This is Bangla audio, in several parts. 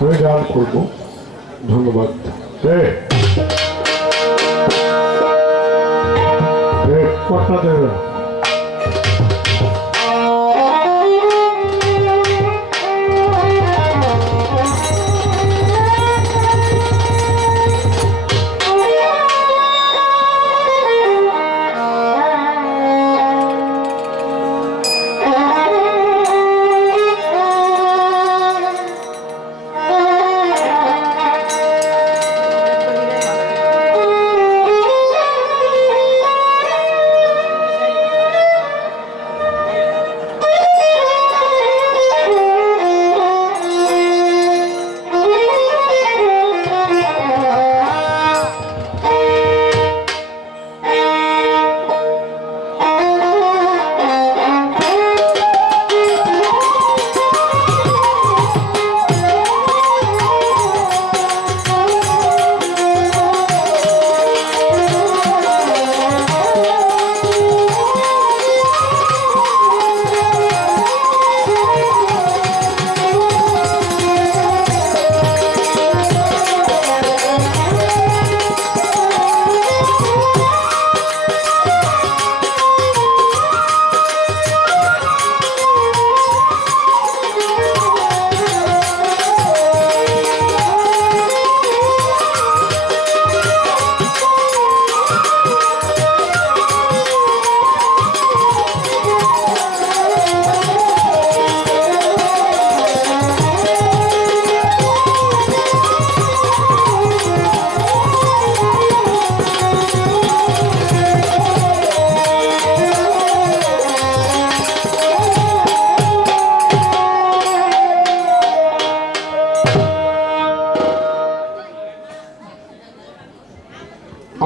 আমি গান করব। ধন্যবাদ। কথা দেবে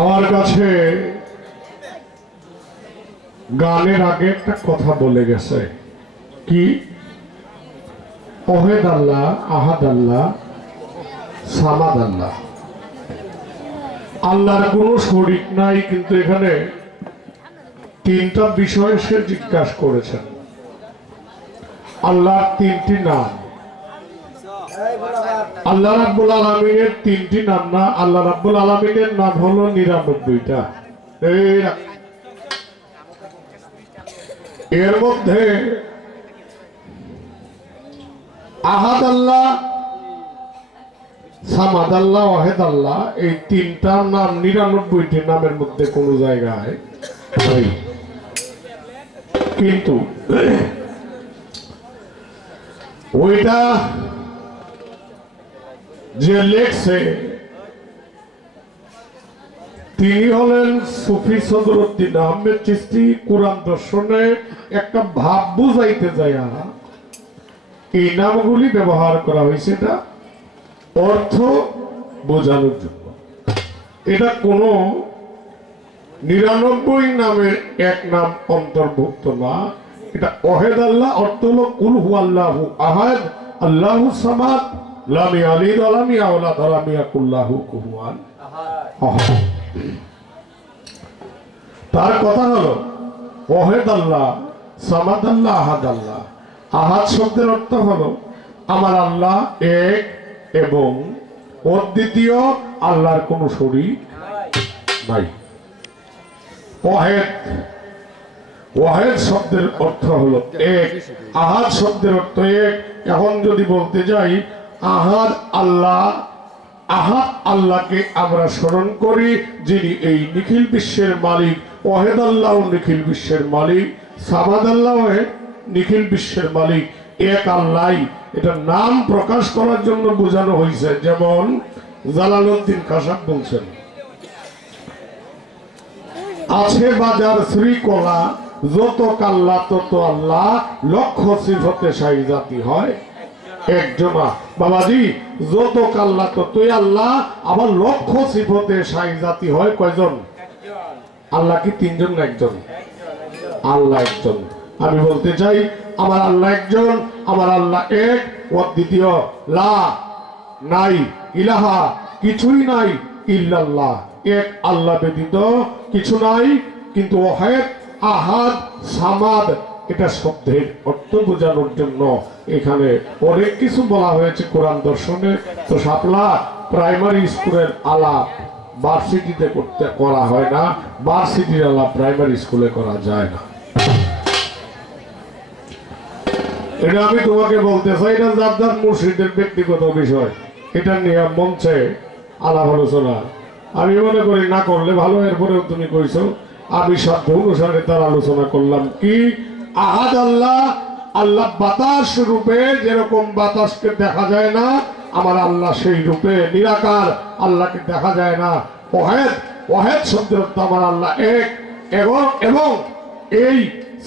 আমার কাছে গানের আগে একটা কথা বলে গেছে কি ওহেদ আল্লাহ আহাদ আল্লাহ সামাদ আল্লাহ আল্লাহর কোনো শরীক নাই কিন্তু এখানে তিনটা বিষয় সে জিজ্ঞাসা করেছেন আল্লাহর তিনটি নাম আল্লাহ রাব্বুল আলামিনের তিনটি নাম না আল্লাহ রাব্বুল আলামিনের নাম হলো ৯৯টা এর মধ্যে আহাদ আল্লাহ সামাদ আল্লাহ ওয়াহেদ আল্লাহ এই তিনটা নাম ৯৯টি নামের মধ্যে কোন জায়গায় নেই কিন্তু ওইটা যে লেখছে তিনি হলেন সুফি সদরুদ্দিন আহমেদ চিশতি কোরআন দর্শনে একটা ভাব বুঝাইতে যায় এই নামগুলি ব্যবহার করা হয়েছে এটা অর্থ বোঝানোর জন্য এটা কোনো ৯৯ নামের এক নাম অন্তর্ভুক্ত না এটা ওয়াহেদ আল্লাহ অর্থ হলো কুল হু আল্লাহু আহাদ আল্লাহু সামাদ লাম ইয়ালিদ ওয়া লাম ইউলাদ ওয়া লাম ইয়াকুল লাহু কুফুয়ান আহাদ তার কথা হলো ওয়াহেদ আল্লাহ সামাদ আল্লাহ আহাদ আল্লাহ আহাদ শব্দের অর্থ হলো আমার আল্লাহ এক এবং অদ্বিতীয় আল্লাহর কোনো শরীক নাই ওয়াহেদ ওয়াহেদ শব্দের অর্থ হলো এক আহাদ শব্দের অর্থ এক এখন যদি বলতে যাই আহাদ আল্লাহকে আমরা স্মরণ করি যিনি এই নিখিল বিশ্বের মালিক ওয়াহেদ আল্লাহ নিখিল বিশ্বের মালিক সামাদ আল্লাহ নিখিল বিশ্বের মালিক এক আল্লাহ এটা নাম প্রকাশ করার জন্য বোঝানো হয়েছে যেমন জালালউদ্দিন কাশাফ বলছেন আছে বাজার শ্রীকলা যত কাল্লা তত আল্লাহ লক্ষ সিফতে সাই জাতি হয় একজনা বাবাজি যত কাল্লা ততই আল্লাহ আবার লক্ষ সিফতে সাই জাতি হয় কয়জন আল্লাহ কি তিনজন না একজন আল্লাহ একজন আমি বলতে চাই আমার আল্লাহ একজন আমার আল্লাহ এক অদ্বিতীয় লা নাই ইলাহা কিছুই নাই ইল্লাল্লাহ এক আল্লাহ ব্যতীত কিছু নাই কিন্তু ওয়াহেদ আহাদ সামাদ এটা শব্দের অর্থ বোঝানোর জন্য এখানে অনেক কিছু বলা হয়েছে কোরআন দর্শনে। তো শাপলা প্রাইমারি স্কুলের আলাপ ভার্সিটিতে করা হয় না, ভার্সিটির আলাপ প্রাইমারি স্কুলে করা যায় না। এটা আমি তোমাকে বলতে চাই না, যার যার মুর্শিদের ব্যক্তিগত বিষয়, এটা নিয়ে মঞ্চে আলাপ আলোচনা আমি মনে করি না করলে ভালো। এরপরেও তুমি কইছো, আমি সাধ্য অনুসারে তার আলোচনা করলাম। কি আহাদ আল্লাহ, আল্লাহ বাতাস রূপে, যেরকম বাতাসকে দেখা যায় না, আমার আল্লাহ সেই রূপে নিরাকার, আল্লাহকে দেখা যায় না। ওয়াহেদ, ওয়াহেদ শব্দের অর্থ আমার আল্লাহ এক, এবং এই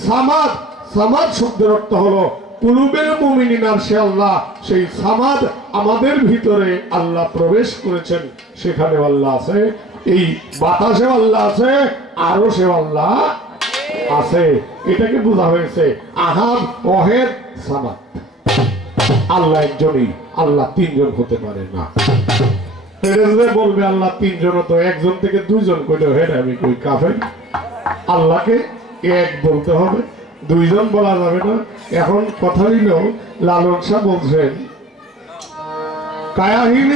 সামাদ, সামাদ শব্দের অর্থ হলো কুলুবের মুমিনিনার সে আল্লাহ। সেই সামাদ আমাদের ভিতরে আল্লাহ প্রবেশ করেছেন, সেখানে আল্লাহ আছে। এই বাতাসে আল্লাহ আছে, আরো সে আল্লাহ আছে। এটাকে বোঝা হয়েছে আহাদ, ওয়াহেদ, সামাদ। আল্লাহ একজনই, আল্লাহ তিনজন হতে পারে না। বলবে আল্লাহ তিনজন, তো একজন থেকে দুইজন কইলে হয় না, আমি কই কাফের। আল্লাহকে এক বলতে হবে, দুইজন বলা যাবে না। এখন কথা হইল, লালন শাহ বলছেন কায়াহীন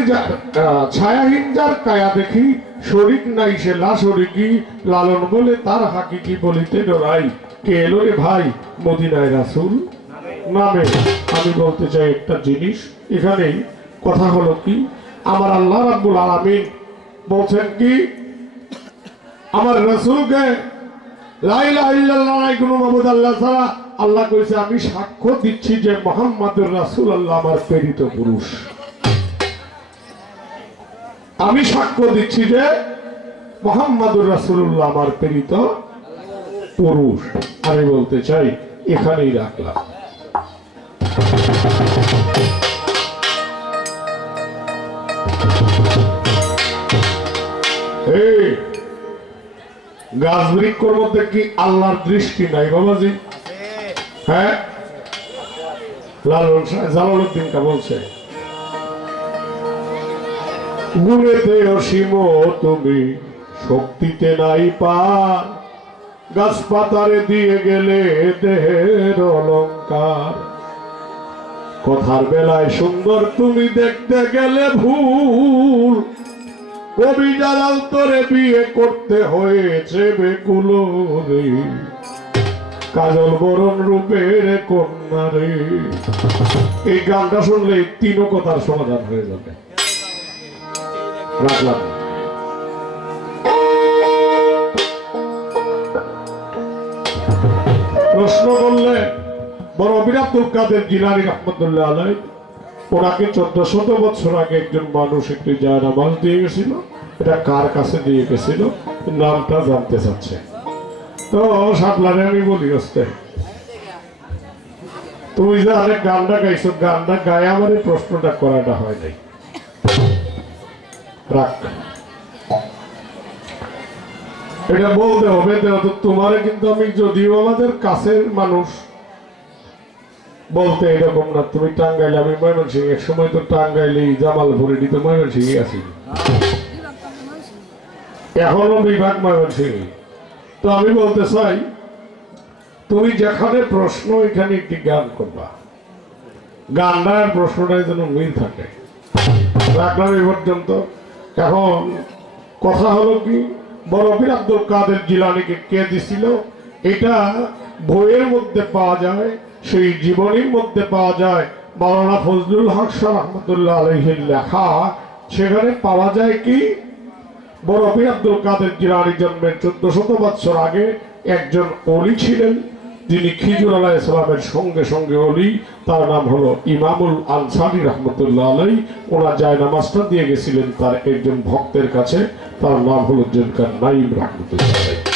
ছায়াহীন যার কায়া দেখি, শরিক নাই সে লা শরিকি। লালন বলে তার হাকিকি বলিতে ডরাই, কে এলো রে ভাই মদিনায় রাসূল নামে। আমি বলতে চাই একটা জিনিস এখানে, কথা হলো কি, আমার আল্লাহ রাব্বুল আলামিন বলছেন কি, আমার রাসূলকে লা ইলাহা ইল্লাল্লাহ নাই কোনো মাবুদ আল্লাহ ছাড়া। আল্লাহ কইছে আমি সাক্ষ্য দিচ্ছি যে মুহাম্মাদুর রাসূলুল্লাহ আমার প্রেরিত পুরুষ। আমি সাক্ষ্য দিচ্ছি যে মুহাম্মাদুর রাসূলুল্লাহ আমার প্রেরিত পুরুষ। আমি বলতে চাই এখানেই রাখলাম। এই গাছ বৃক্ষর মধ্যে কি আল্লাহর দৃষ্টি নাই বাবাজি? হ্যাঁ, জালালউদ্দিন কা বলছে, গুণেতে অসীম তুমি, শক্তিতে নাই পার, গাছ পাতারে দিয়ে গেলে দেহের অলঙ্কার। কথার বেলায় সুন্দর তুমি, দেখতে গেলে ভুল। কবি জালাল তোরে বিয়ে করতে হয়েছে বেকুল রে, কাজল বরণ রূপের কন্যা রে। এই গানটা শুনলে তিনও কথার সমাধান হয়ে যাবে। রাখলাম। প্রশ্ন করলে বড় আব্দুল কাদের জিলানী রাহমাতুল্লাহ আলাইহি, ওনাকে 1400 বছর আগে একজন মানুষ একটি জায়নামাজ দিয়ে গেছিল। এটা কার কাছে দিয়ে গেছিল নামটা জানতে চাচ্ছে। তো সাপলারে আমি বলি, হচ্ছে তুমি যে অনেক গানটা গাইছো, গানটা গায়ে আমার এই প্রশ্নটা করাটা হয় নাই। রাখ, এটা বলতে হবে। তোমারে কিন্তু আমি, যদিও আমাদের কাছের মানুষ, বলতে এরকম না। তুমি টাঙ্গাইলে, আমি ময়মনসিংহ, এক সময় তো টাঙ্গাইলে জামালপুরে দিতে ময়মনসিংহে আছি, এখনো বিভাগ ময়মনসিংহ। তো আমি বলতে চাই, তুমি যেখানে প্রশ্ন এখানে একটি গান করবা, গানটার প্রশ্নটাই যেন মিল থাকে। রাখলাম এই পর্যন্ত। এখন কথা হলো কি, বড় পীর আব্দুল কাদের জিলানীকে কে দিছিল, এটা বইয়ের মধ্যে পাওয়া যায়, সেই জীবনীর মধ্যে পাওয়া যায়। মাওলানা ফজলুল হক শাহ রহমতুল্লাহ আলাইহির লেখা, সেখানে পাওয়া যায় কি, বড় পীর আব্দুল কাদের জিলানী জন্মের 1400 বছর আগে একজন ওলি ছিলেন, যিনি খিজুর আলাইহিস সালামের সঙ্গে সঙ্গে ওলি। তার নাম হলো ইমামুল আনসারী রহমতুল্লাহ আলাইহি। ওরা জায়নামাজটা দিয়ে গেছিলেন তার একজন ভক্তের কাছে, তার নাম হলো জুলকার নাইম রহমতুল্লাহ আলাইহি।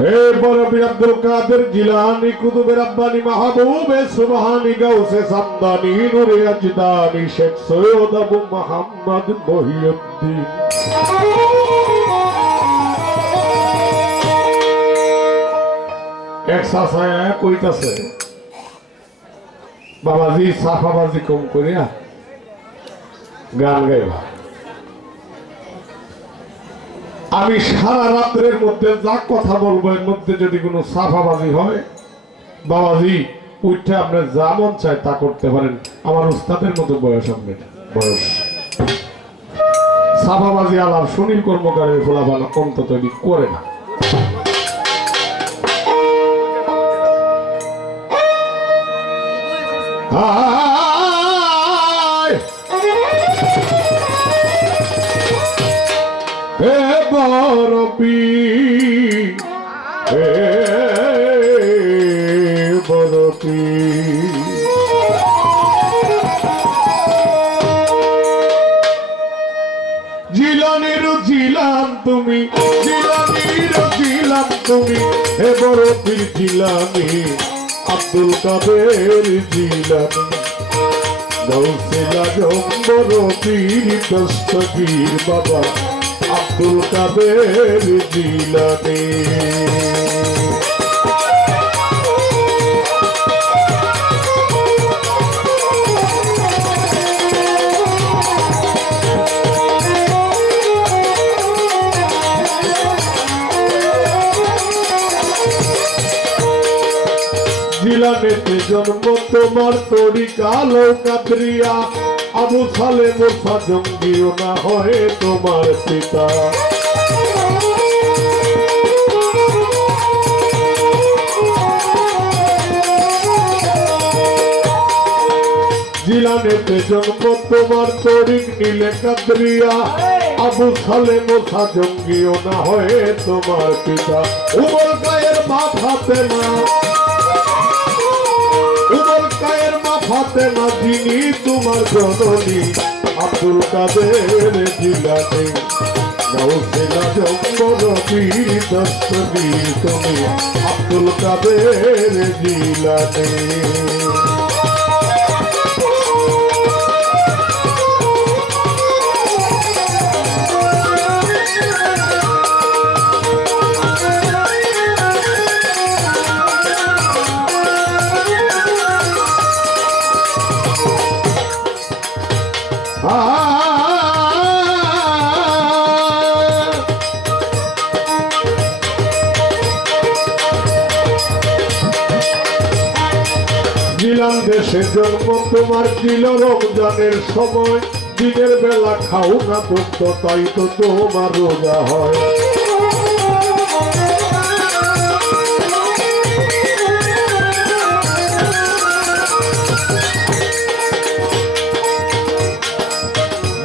হে বড় পীর আব্দুল কাদের জিলানী, কুতুবে রব্বানী, মাহবুবে সুবহানী, গাউসে সামদানি, নূরে আজদানি, শেখ সৈয়দ আবু মুহাম্মদ মহিউদ্দিন। এক সাসায় কইতাছে, বাবাজি সাফাবাজি কম করিয়া গান গাইবা। আমি সারা রাত্রের মধ্যে যা কথা বলবো এর মধ্যে যদি কোনো সাফাবাজি হয় বাবাজি উঠে আপনার যা মন চায় তা করতে পারেন। আমার উস্তাদের মতো বয়স আপনার বয়স। সাফাবাজি আলাপ সুনীল কর্মকারের ফোলাবান অন্তত করে না। হে বরপি হে বরপি জিলানির জিলাম তুমি, জিলানির জিলাম তুমি, হে বরপির জিলানি আব্দুল কাদের জিলানি গৌসে আজম বরপির দস্তগীর বাবা আব্দুল কাদের জিলানি। জিলানেতে জন্ম তোমার তরিকা কাদরিয়া আবু সালে মুসা জঙ্গিও না হয় তোমার পিতা। জিলানেতে জন্ম তোমার তরিক নীলে কাদরিয়া আবু সালে মুসা জঙ্গিও না হয় তোমার পিতা। উমর গায়ের মাথাতে না, উমর গায়ের মাথাতে না যিনি তোমার জননী আব্দুল কাদের জিলানি গাউসে আজম বরপির দস্তগীর তুমি আব্দুল কাদের জিলানি। জিলান দেশে জন্ম তোমার ছিল রমজানের সময়, দিনের বেলা খাও না দুঃখ তাই তো তোমার রোজা হয়।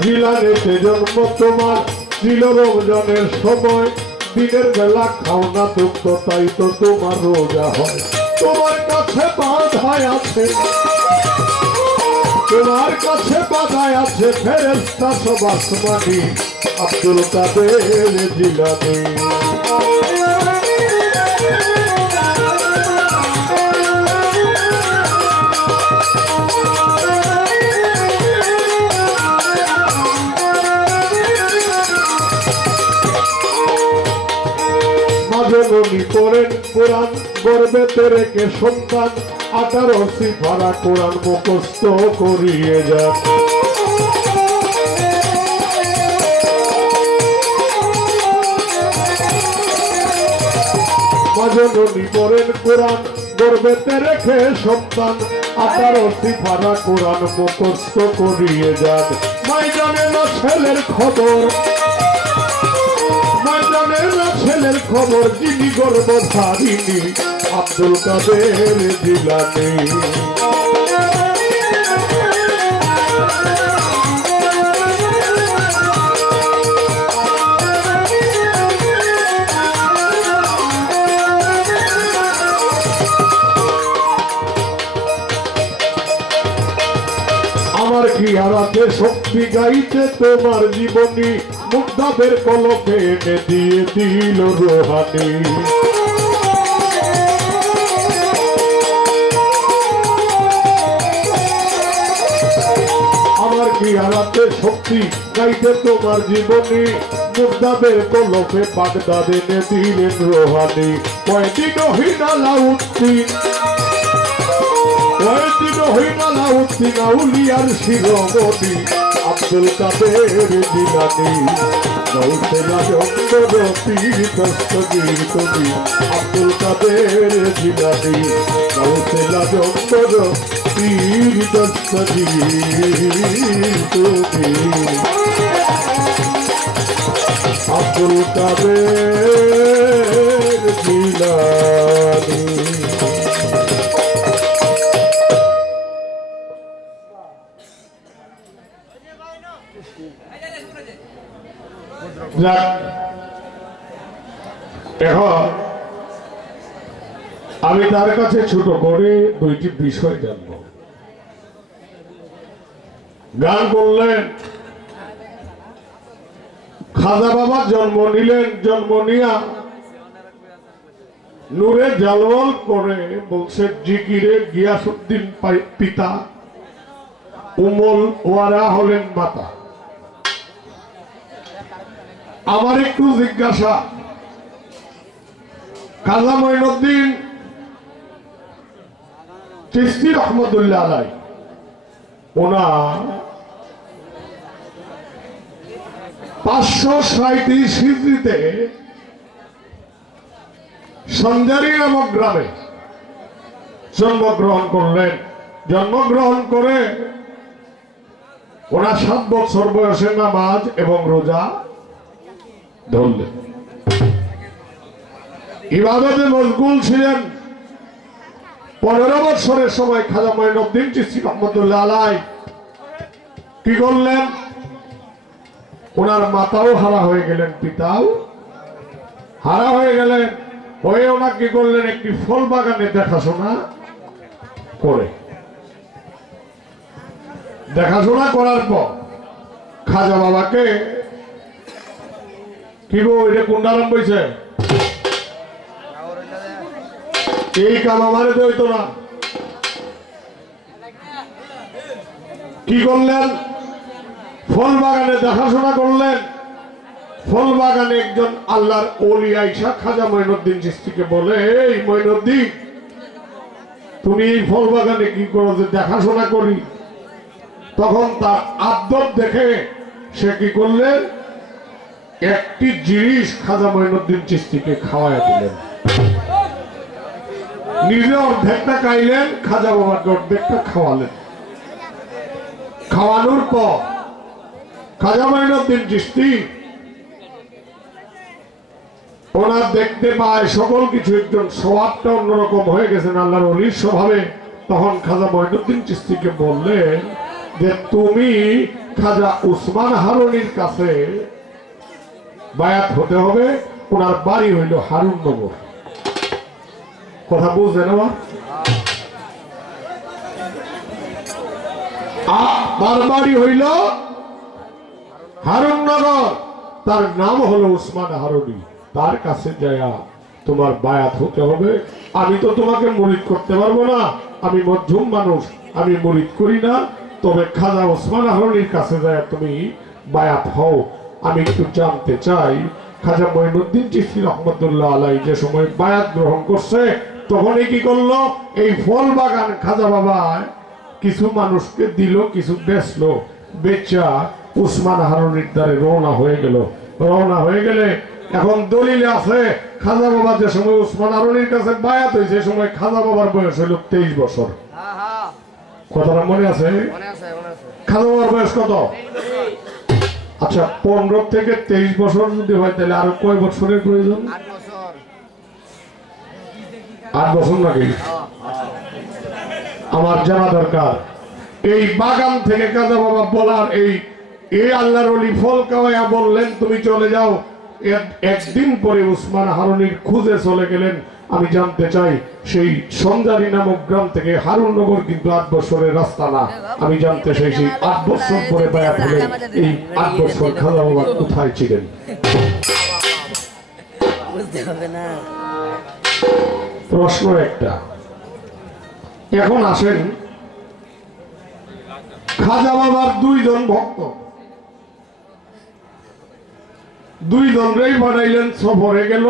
জিলানেতে জন্ম তোমার ছিল রমজানের সময়, দিনের বেলা খাও না দুঃখ তাই তো তোমার রোজা হয়। তোমার কাছে বাধায় আছে, তোমার কাছে বাধায় আছে ফেরেশতা সব আসমানি আব্দুল কাদের জিলানি। জননী পড়েন কোরআন গর্বেতে রেখে সন্তান 18 সিফারা কোরআন মুখস্থ করিয়ে যান। জননী পড়েন কোরআন গর্বেতে রেখে সন্তান 18 সিফারা কোরআন মুখস্থ করিয়ে যান। মাই জানে না ছেলের খবর, ছেলের খবর যিনি গর্ভধারিণী আব্দুল কাদের জিলানি। আমার কি হারাতে শক্তি গাইতে তোমার জীবনী, মুগ্ধাদের কলকে এনে দিয়ে দিল রোহানি। আমার কি হারাতে শক্তি গাইতে তোমার জীবনী, মুগ্ধাদের কলকে বাগদাদ এনে দিলেন রোহানি। কয়দিন হিনা লাউদ্দিন ওই দিন হইল আলাউদ্দিন আউলিয়ার শিরোমণি আব্দুল কাদের জিলানী নৌসে রাজেন্দ্র পীর দস্তগীর তুমি আব্দুল কাদের জিলানী নৌসে রাজেন্দ্র পীর দস্তগীর তুমি আব্দুল কাদের জিলানী। এখন আমি তার কাছে ছোট করে দুইটি বিষয় জানব। গান করলেন, খাজা বাবা জন্ম নিলেন, জন্ম নিয়া নূরে জালওয়াল করে বলছে জিকিরে গিয়াসউদ্দিন পিতা, উমুল ওয়ারা হলেন মাতা। আমার একটু জিজ্ঞাসা, খাজা মঈনুদ্দিন চিশতি রহমতুল্লাহ আলাইহি ওনার 537 হিজরিতে সঞ্জারি নামক গ্রামে জন্মগ্রহণ করলেন। জন্মগ্রহণ করে ওনার 7 বছর বয়সে নামাজ এবং রোজা ধরলেন, ইবাদতে মশগুল ছিলেন। 15 বছরের সময় খাজা মঈনুদ্দিন চিশতি রহমতুল্লাহ আলাইহি কি করলেন? ওনার মাতাও হারা হয়ে গেলেন, পিতাও হারা হয়ে গেলেন। হয়ে ওনার কি করলেন? একটি ফল বাগানে দেখাশোনা করে, দেখাশোনা করার পর খাজা বাবাকে কি গো এটা কোনটা আরম্ভ হয়েছে? এই কাম আমারে হইতো না। কি করলেন? ফল বাগানে দেখাশোনা করলেন। ফল বাগানে একজন আল্লাহর ওলি আইসা খাজা মঈনুদ্দিন চিশতিকে বলে, এই মঈনুদ্দিন, তুমি এই ফল বাগানে কি করো? যে দেখাশোনা করি। তখন তার আদব দেখে সে কি করলেন? একটি জিনিস খাজা মঈনুদ্দিন চিশতিকে খাওয়াইয়া দিলেন। নিজে অর্ধেকটা খাইলেন, খাজা বাবাকে অর্ধেকটা খাওয়ালেন। খাওয়ানোর পর খাজা মঈনুদ্দিন চিশতি ওনার দেখতে পায় সকল কিছু একজন স্বভাবটা অন্যরকম হয়ে গেছেন আল্লাহর ওলির স্বভাবে। তখন খাজা মঈনুদ্দিন চিশতিকে বললেন যে তুমি খাজা উসমান হারুনির কাছে বায়াত হতে হবে। ওনার বাড়ি হইল হারুননগর। কথা বুঝলেন? তার বাড়ি হইল হারুননগর, তার নাম হলো উসমান হারুনি। তার কাছে যায়া তোমার বায়াত হতে হবে। আমি তো তোমাকে মুরিদ করতে পারবো না, আমি মধ্যম মানুষ, আমি মুরিদ করি না। তবে খাজা উসমান হারুনির কাছে যায় তুমি বায়াত হও। আমি একটু জানতে চাই, খাজা মঈনুদ্দিন চিশতি রহমতুল্লাহ আলাইহি যে সময় বায়াত গ্রহণ করছে তখনই কি করলো? এই ফল বাগান খাজা বাবা কিছু মানুষকে দিল, কিছু বেচলো, বেচা উসমান হারুনির দ্বারে রওনা হয়ে গেল। রওনা হয়ে গেলে এখন দলিলে আছে খাজা বাবা যে সময় উসমান হারুনির কাছে বায়াত হয়েছে সে সময় খাজা বাবার বয়স হইল 23 বছর। কথাটা মনে আছে? খাজা বাবার বয়স কত? আচ্ছা, 15 থেকে 23 বছর যদি হয় তাহলে আরো কয় বছরের প্রয়োজন? 8 বছর নাকি? আমার জানা দরকার। এই বাগান থেকে খাজা বাবা বলার এই আল্লাহর ওলি ফল খাওয়াইয়া বললেন তুমি চলে যাও। একদিন পরে উসমান হারুনির খুঁজে চলে গেলেন। আমি জানতে চাই সেই সঞ্জারি নামক গ্রাম থেকে হারুননগর কিন্তু 8 বছরের রাস্তা না। আমি জানতে চাই সেই 8 বছর পরে বায়াত হলে এই 8 বছর খাজা বাবা কোথায় ছিলেন? প্রশ্ন একটা। এখন আসেন, খাজা বাবার 2 জন ভক্ত, 2 জনরেই বানাইলেন, সফরে গেল।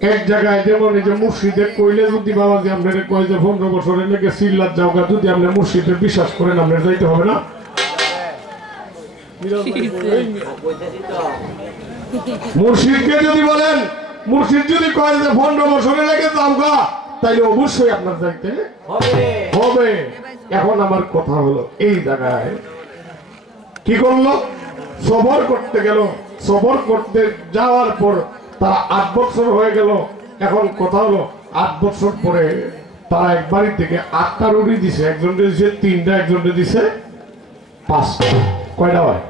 এক জায়গায় যেমন এই যে মুর্শিদে কইলে যদি বাবাজি আপনার কয় যে 15 বছরের লেগে সিল্লার যাওগা যদি আপনি মুর্শিদে বিশ্বাস করেন আপনার যাইতে হবে না। মুর্শিদকে যদি বলেন, মুর্শিদ যদি কয় যে 15 বছরের লেগে যাওগা, তাইলে অবশ্যই আপনার যাইতে হবে। এখন আমার কথা হলো এই জায়গায় কি করলো, সবর করতে গেল, সবর করতে যাওয়ার পর তারা 8 বছর হয়ে গেল। এখন কথা হলো 8 বছর পরে তারা এক বাড়ি থেকে 8টা রুটি দিছে, একজনকে দিছে 3টা, একজনকে দিছে 5টা। কয়টা হয়?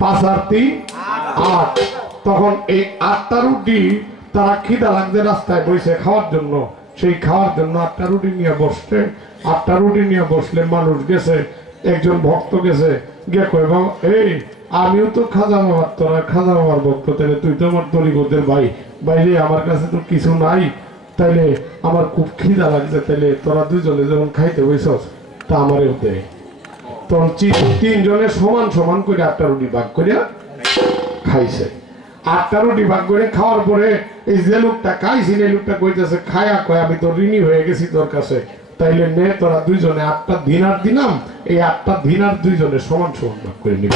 5 আর 3 8। তখন এই 8টা রুটি তারা খিদা লাগছে, রাস্তায় বসে খাওয়ার জন্য, সেই খাওয়ার জন্য 8টা রুটি নিয়ে বসছে। 8টা রুটি নিয়ে বসলে মানুষ গেছে, একজন ভক্ত গেছে, গিয়ে কয় বাবা এই আমিও তো খাজা বাবার, তোরা খাজা বাবার ভক্ত, তাহলে তুই তো আমার তরিকতের ভাই, বাইরে আমার কাছে তো কিছু নাই, তাইলে আমার খুব খিদা লাগছে, তাইলে তোরা দুজনে যখন খাইতে বসছস তা আমারও দে। তখন 3 জনে সমান সমান করে 8টা রুটি ভাগ করে খাইছে। 8টা রুটি ভাগ করে খাওয়ার পরে এই যে লোকটা খাইছি, এই লোকটা কইতেছে খায়া কয় আমি তো ঋণী হয়ে গেছি তোর কাছে, তাইলে নে তোরা দুইজনে 8টা দিনার দিলাম, এই 8টা দিনার দুইজনে সমান সমান ভাগ করে নিব।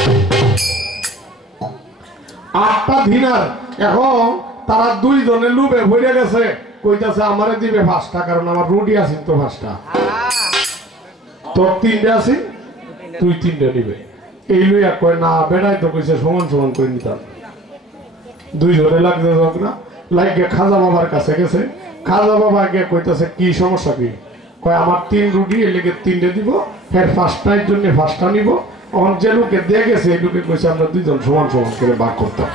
8টা দিনার। এখন তারা দুইজনে লুবে ভরে গেছে, কইতাছে আমারে দিবে 5টা, কারণ আমার রুটি আছে তো 5টা, তোর 3টা আছে, তুই 3টা নিবে। এই লইয়া কয় না বেড়াই তো কইছে সমান সমান করে নিতাম। দুইজনে লাগছে ঝগড়া, লাগে খাজা বাবার কাছে গেছে। খাজা বাবা গিয়ে কইতাছে কি সমস্যা কি? কয় আমার 3 রুটি, এর লেগে 3টে দিব, ফের 5টার জন্য 5টা নিব। এখন যে লোকে দিয়ে গেছে এই লোকে কইছে আমরা দুইজন সমান সমান করে ভাগ করতাম।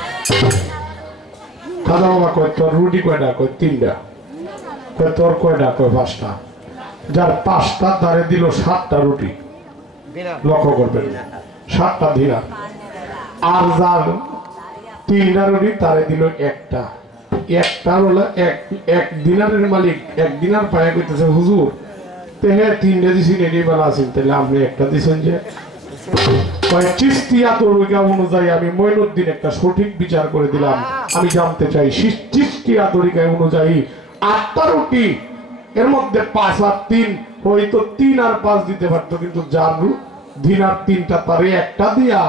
খাজা বাবা কয় তোর রুটি কয়টা? কয় 3টা। কয় তোর কয়টা? কয় 5টা। যার 5টা তারে দিল 7টা রুটি, লক্ষ্য করবেন, 7টা দিনার। আর যার 3টা রুটি তারে দিল 1টা। 1টা হলো এক দিনারের মালিক 1 দিনার পায়ে কইতেছে হুজুর তেহে 3টে দিছি, নেডি বেলা আছেন, তাহলে আপনি 1টা দিছেন যে? চিস্তিয়া তরিকা অনুযায়ী আমি মঈনুদ্দিন একটা সঠিক বিচার করে দিলাম। আমি জানতে চাই চিস্তিয়া তরিকা অনুযায়ী 8টা রুটি, এর মধ্যে 5 আর 3, হয়তো 3 আর 5 দিতে পারতো, কিন্তু যার দিনার 3টা তারে 1টা দিয়া,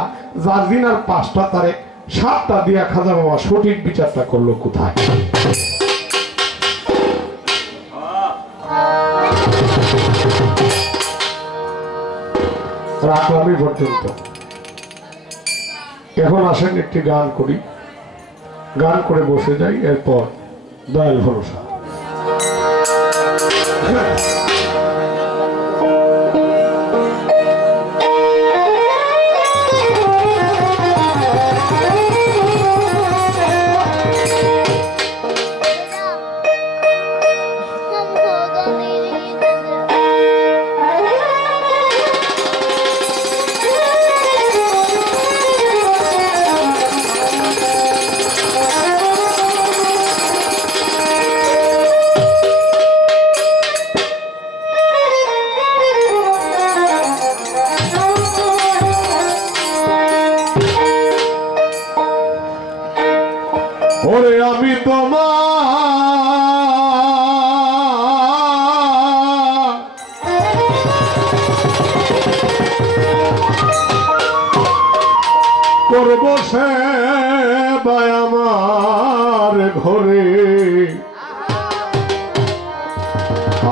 যার দিনার 5টা তারে 7টা দিয়া খাজা বাবা সঠিক বিচারটা করলো কোথায়? রাখলাম এই পর্যন্ত। এখন আসেন একটি গান করি, গান করে বসে যাই, এরপর দয়াল ভরসা। ওরে আমি তোমার করব সেবা আমার ঘরে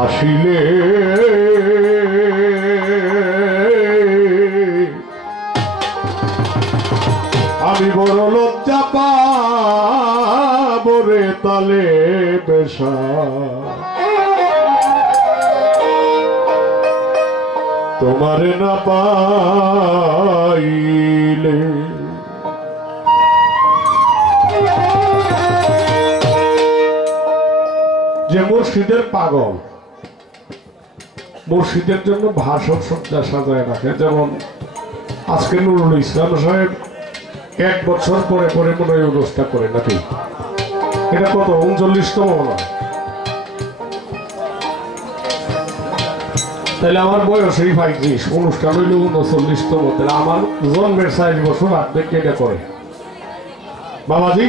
আসিলে, আমি বড় লজ্জা পাবো রে তালে বেশা, তোমারে না পাইলে। যে মুর্শিদের পাগল, মুর্শিদের জন্য ভাষণ সজ্জা সাজায় রাখে। যেমন আজকে নুরুল ইসলাম সাহেব 1 বছর পরে পরে মনে হয় অনুষ্ঠান করে নাকি, এটা কত 39তম মনে হয়, তাহলে আমার বয়স এই 35, অনুষ্ঠান হইল 39তম, তাহলে আমার জন্মের 4 বছর আগে এটা করে। বাবাজি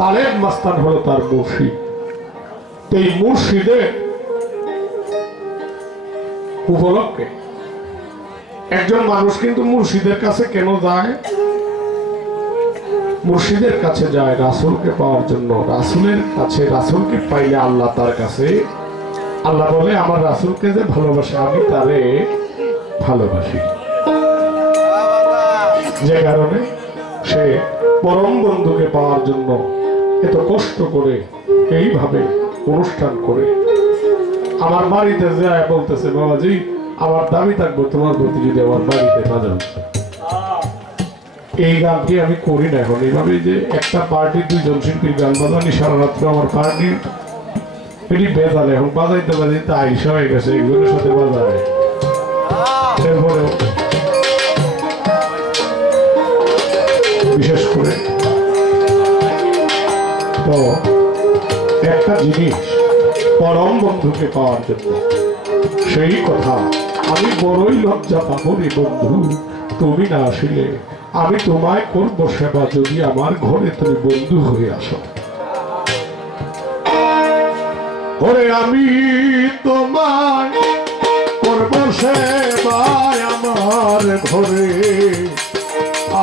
তালেব মাস্তান হলো তার মুর্শিদ। এই মুর্শিদের উপলক্ষে একজন মানুষ কিন্তু মুর্শিদের কাছে কেন যায়? মুর্শিদের কাছে যায় রাসূলকে পাওয়ার জন্য। রাসূলের কাছে, রাসূলকে পাইলে আল্লাহ তার কাছে, আল্লাহ বলে আমার রাসূলকে যে ভালোবাসে আমি তারে ভালোবাসি। যে কারণে সে পরম বন্ধুকে পাওয়ার জন্য এত কষ্ট করে এইভাবে অনুষ্ঠান করে আমার বাড়িতে যায় বলতেছে, বাবাজি আমার দাবি থাকবো তোমার প্রতি যদি আমার বাড়িতে না যাও। এই গানটি আমি করি না এখন এইভাবে, যে একটা পার্টি দুইজন শিল্পীর গান বাজানি সারা রাত্র আমার পার্টি এটি বেজালে, এখন বাজাইতে বাজাইতে আইসা হয়ে গেছে এগুলোর সাথে বাজায়। এরপরেও বিশেষ করে তো একটা জিনিস পরম বন্ধুকে পাওয়ার জন্য, সেই কথা আমি বড়ই লজ্জা পাবো রে বন্ধু তুমি না আসিলে, আমি তোমায় করবো সেবা যদি আমার ঘরে তুমি বন্ধু হয়ে আসো। ওরে আমি তোমায় করবো সেবা আমার ঘরে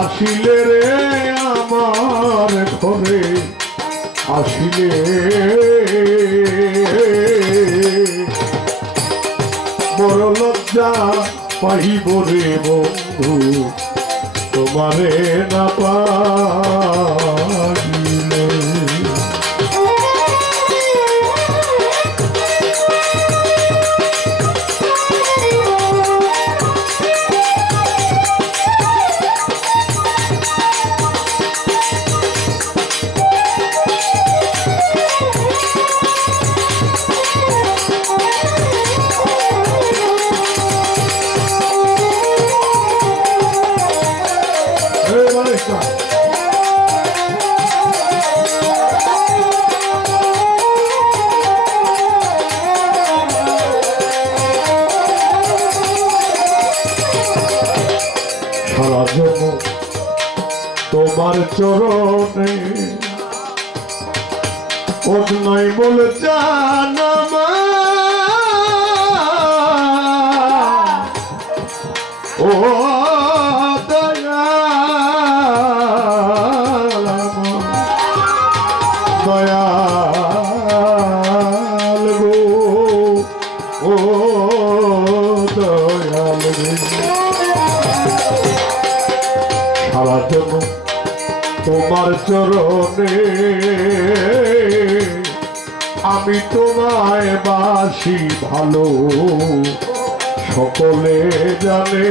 আসিলে রে, আমার ঘরে আসিলে বড় লজ্জা পাইব রে বন্ধু তোমারে না পাইলে। সারা জন্ম তোমার চরণে ওদ নাই বলে জানামা, ও দয়াল দয়াল গো, ও দয়াল রে। সারা জন্য তোমার চরণে আমি তোমায় বাসি ভালো সকলে জানে।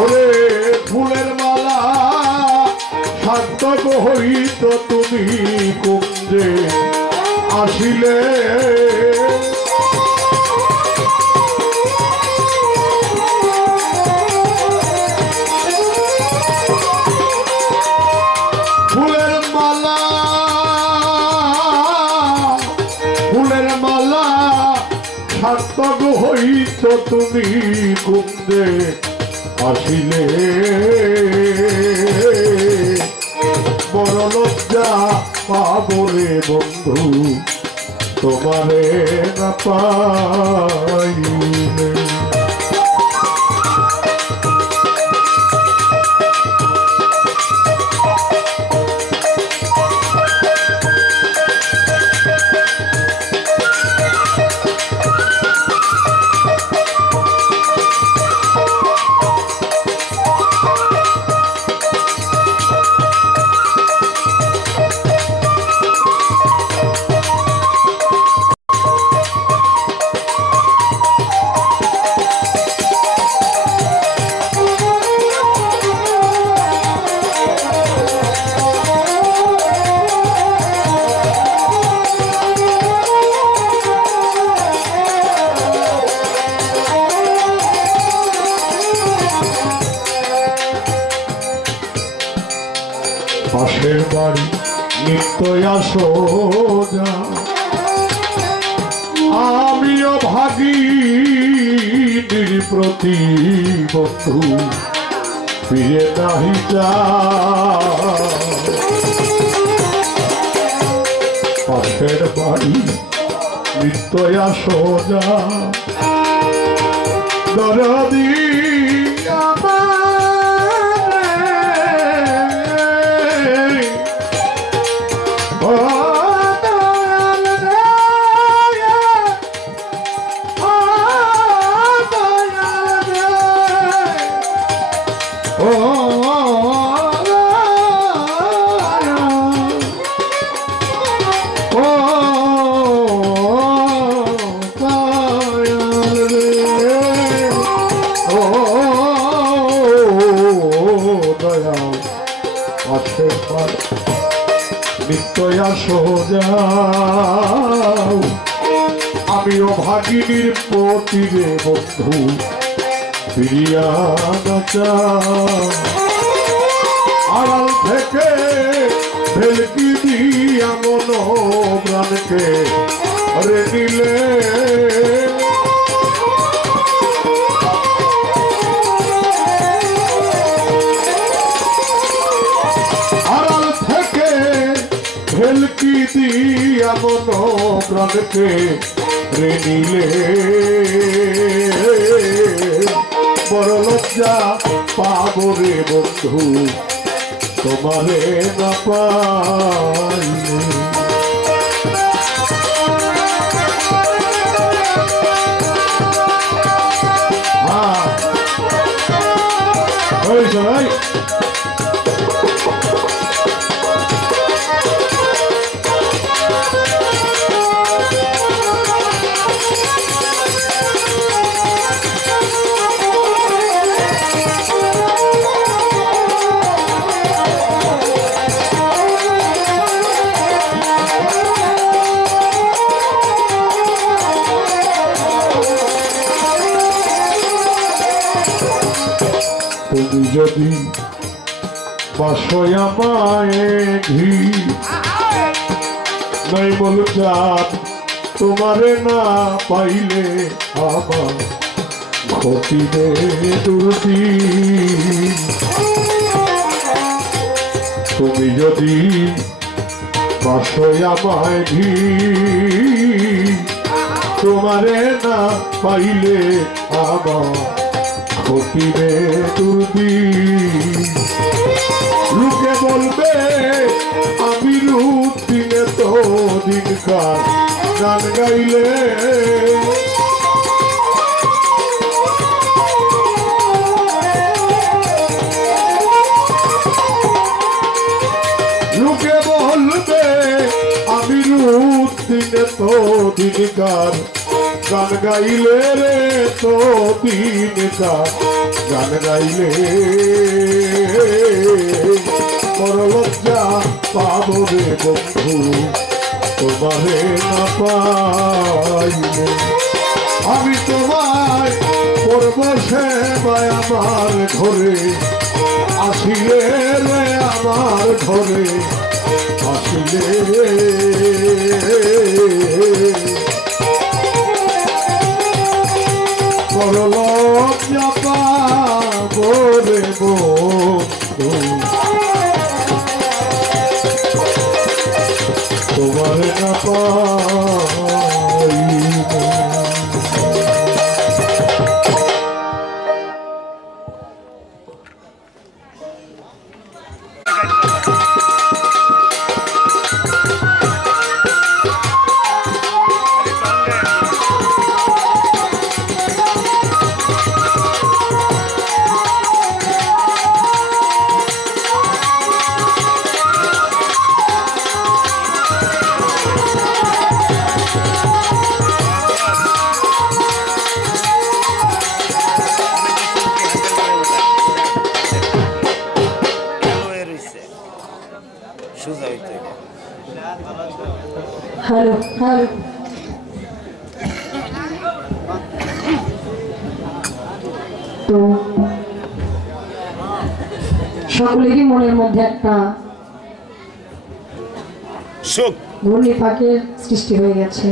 ওরে ফুলের মালা সার্থক হইত তুমি কুঞ্জে আসিলে, সার্থক হইত তুমি কুন্দে আসিলে বড় লজ্জা পাবো রে বন্ধু তোমারে না পাইলে। পাশের বাড়ি নিত্য আসো যা, আমিও ভাগিনীর প্রতি বন্ধু ফিরে নাহি যায় পাশের বাড়ি নিত্যয়া সোজা দরদি নিত্যয়া সোজা আমিও ভাগিনীর প্রতি রে বন্ধু ফিরিয়া আড়াল থেকে ভেলকি দিয়া মন প্রাণকে রে নিলে ভেলকি দিয়া মন প্রাণকে রে নিলে বড় লজ্জা পাবো রে বন্ধু তোমারে না পাইলে সবাই তুমি যদি বাসয়া মায়ে ঘি নাই বল চাঁদ তোমারে না পাইলে আমার ঘটিবে দুর্দিন তুমি যদি বাসয়া মায়ে ঘি তোমারে না পাইলে আমার ঘটিবে দুর্দিন লোকে বলবে আমি রূপ দিনে তো দিনকার গান গাইলে লোকে বলবে আমি রূপ দিনে তো দিনকার গান গাইলে রে তো দিনকার গান গাইলে বড় লজ্জা পাবো রে বন্ধু তোমারে না পাইলে আমি তোমায় করব সেবায় আমার ঘরে আসিলে রে আমার ঘরে আসিলে বড় লজ্জা পাবো রে বন্ধু তোমারে না পাইলে হ্যালো হ্যালো তো সকলেরই মনের মধ্যে একটা সুখ ঘূর্ণিপাকের সৃষ্টি হয়ে গেছে।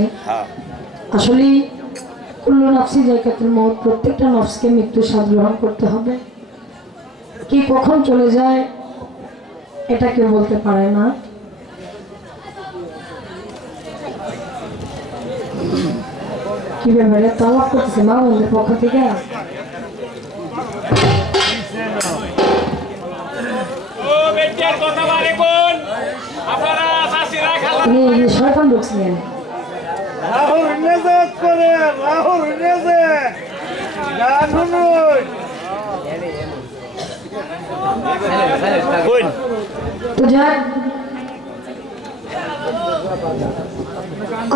আসলে কুল্লু নফসি জায়গাতুল মউত, প্রত্যেকটা নফসকে মৃত্যু স্বাদ গ্রহণ করতে হবে। কি কখন চলে যায় এটা কেউ বলতে পারে না। কি ব্যাপারে তলব করতেছে মা বোনদের পক্ষ থেকে? শয়তান ঢুকছিলেন। তো যাক,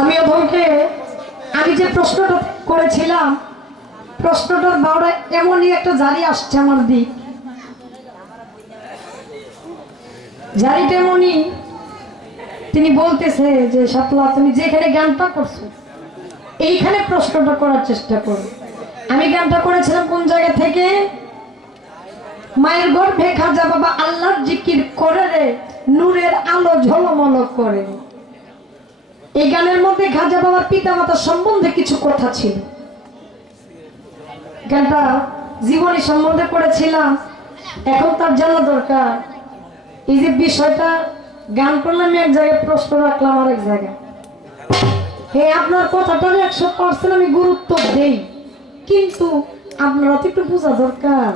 আমি ওকে আমি যে প্রশ্নটা করেছিলাম প্রশ্নটার বাউরা এমনই একটা জারি আসছে আমার দিক, জারিটা এমনই তিনি বলতেছে যে শাপলা তুমি যেখানে জ্ঞানটা করছো এইখানে প্রশ্নটা করার চেষ্টা করো। আমি জ্ঞানটা করেছিলাম কোন জায়গা থেকে? মায়ের গর্ভে খাজা বাবা আল্লাহর জিকির করে রে নূরের আলো ঝলমল করে। এই গানের মধ্যে খাজা বাবার পিতা মাতার সম্বন্ধে কিছু কথা ছিল। গানটা জীবনী সম্বন্ধে করেছিলাম, এখন তার জানা দরকার। এই যে বিষয়টা গান করলাম এক জায়গায়, প্রশ্ন রাখলাম আরেক জায়গায়। হ্যাঁ, আপনার কথাটার 100% আমি গুরুত্ব দেই, কিন্তু আপনারা তো একটু বোঝা দরকার।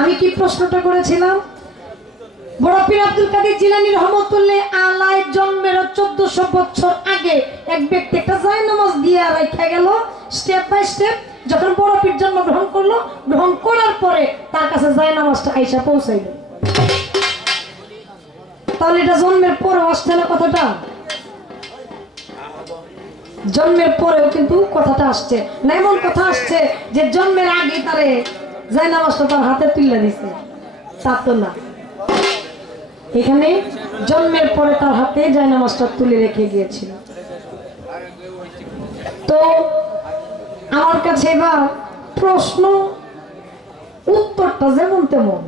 আমি কি প্রশ্নটা করেছিলাম? বড় পীর আব্দুল কাদের জিলানী রহমতুল্লাহ আলাইহি জন্মের 1400 বছর আগে এক ব্যক্তি একটা জায়নামাজ দিয়ে রাখা গেল। স্টেপ বাই স্টেপ যখন বড় পীর জন্মগ্রহণ করলো, গ্রহণ করার পরে তার কাছে জায়নামাজটা আইসা পৌঁছাইল। তাহলে এটা জন্মের পরে আসছে না কথাটা? জন্মের পরেও কিন্তু কথাটা আসছে না। এমন কথা আসছে যে জন্মের আগে তারে জায়নামাজটা তার হাতে তুলে দিছে, তা তো না। এখানে জন্মের পরে তার হাতে জায়নামাজটা তুলে রেখে গিয়েছিল। তো আমার কাছে এবার প্রশ্ন উত্তরটা যেমন তেমন,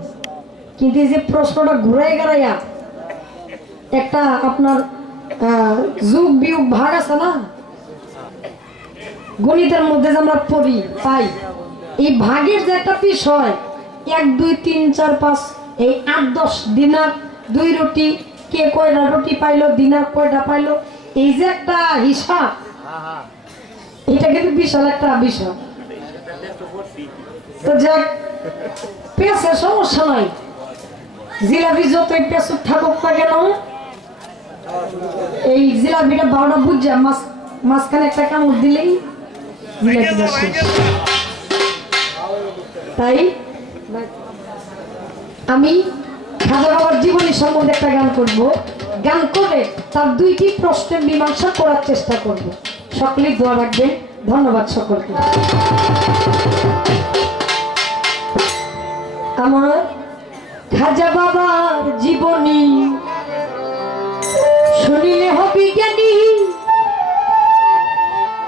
কিন্তু এই যে প্রশ্নটা ঘুরাই গড়াইয়া একটা আপনার যোগ বিয়োগ ভাগ আছে না, গণিতের মধ্যে যে আমরা পড়ি পাই, এই ভাগের যে একটা বিষয় 1 2 3 4 5 এই 8 10 দিনার 2 রুটি, কে কয়টা রুটি পাইলো, দিনার কয়টা পাইলো, এই যে একটা হিসাব, এটা কিন্তু বিশাল একটা বিষয়। তো যাক, পেঁচে সমস্যা নাই, জিলাপি যতই পেঁচুক থাকুক না কেন, এই জিলাপিটা 12টা বুঝছে মাঝখানে একটা কামড় দিলেই জিলাপিটা শেষ। তাই আমি খাজা বাবার জীবনী সম্বন্ধে একটা গান করব, গান করে তার 2টি প্রশ্নের মীমাংসা করার চেষ্টা করব। সকলেই দোয়া রাখবেন। ধন্যবাদ সকলকে। আমার খাজা বাবার জীবনী শুনিলে হবি জ্ঞানী,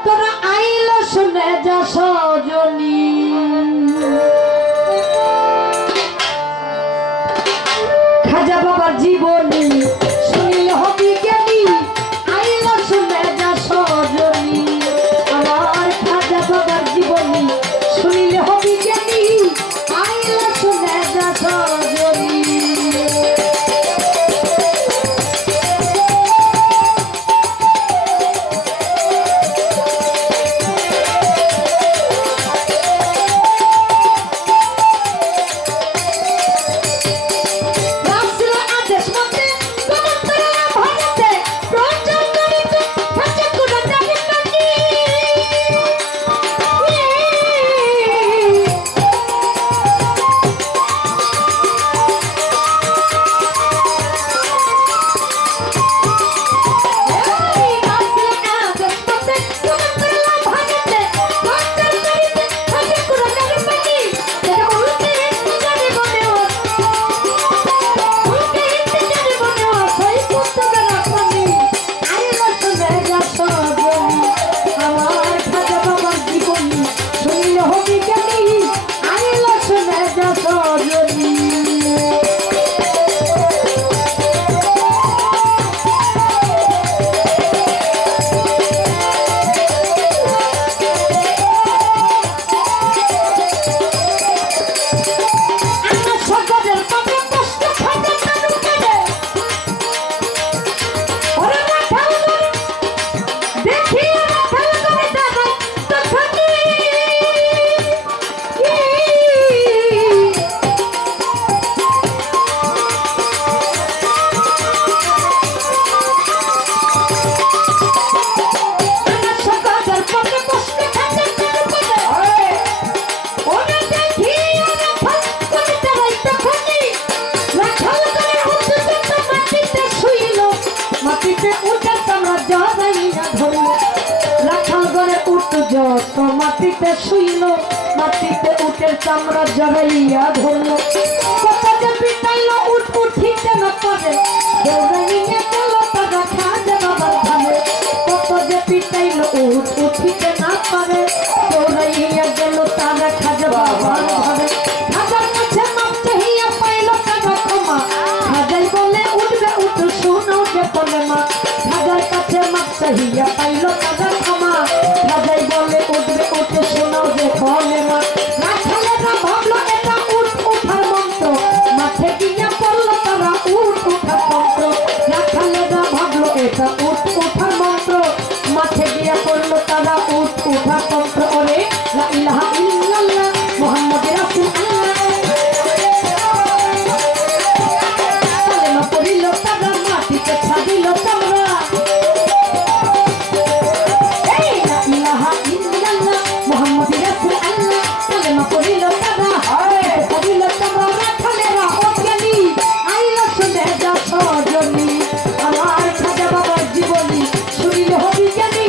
তোরা আইল শুনে যা সজনী। খাজা বাবার জীবনী শুনিলে হবি জ্ঞানী, আইল শুনে যা সজনী। আমার খাজা বাবার জীবনী শুনিলে হবি জ্ঞানী, আইল শুনে যা সজনী। রাসূলের আদেশ মতো শুইল মাটিতে উটের চামড়া জড়াইয়া ধরল কত যে পিটাইল উঠ উঠিতে না পারে দৌড়াইয়া গেল তারা খাজা বাবার ধামে কত যে পিটাইল উঠ উঠিতে না পারে দৌড়াইয়া গেল তারা খাজা বাবার ধামে খাজার কাছে মাপ চাহিয়া পাইল তারা ক্ষমা খাজাই বলে উঠবে উঠ শোনাও যে বলে মা খাজার কাছে মাপ চাহিয়া পাইল তারা ক্ষমা খাজাই বলে উঠবে উঠ শোনাও যে বলে মা রাখালেরা ভাবলো এটা উঠ উঠার মন্ত্র মাঠে গিয়া পড়লো তারা উঠ উঠার মন্ত্র রাখালেরা ভাবলো এটা উঠ উঠার মন্ত্র মাঠে গিয়া পড়লো তারা উঠ উঠার মন্ত্র ওরে লা ইলাহা ইল্লাল্লাহ মুহাম্মাদুর রাসূলুল্লাহ কালেমা পড়িল তারা মাটিতে ছাড়িল তারা এই লা ইলাহা ইল্লাল্লাহ মুহাম্মাদুর রাসূলুল্লাহ কালেমা পড়িল তারা ছাড়িল তারা রাখালেরা অজ্ঞানী আইলা শুনে যা সজনী আমার খাজা বাবার জীবনী শুনিলে হবি জ্ঞানী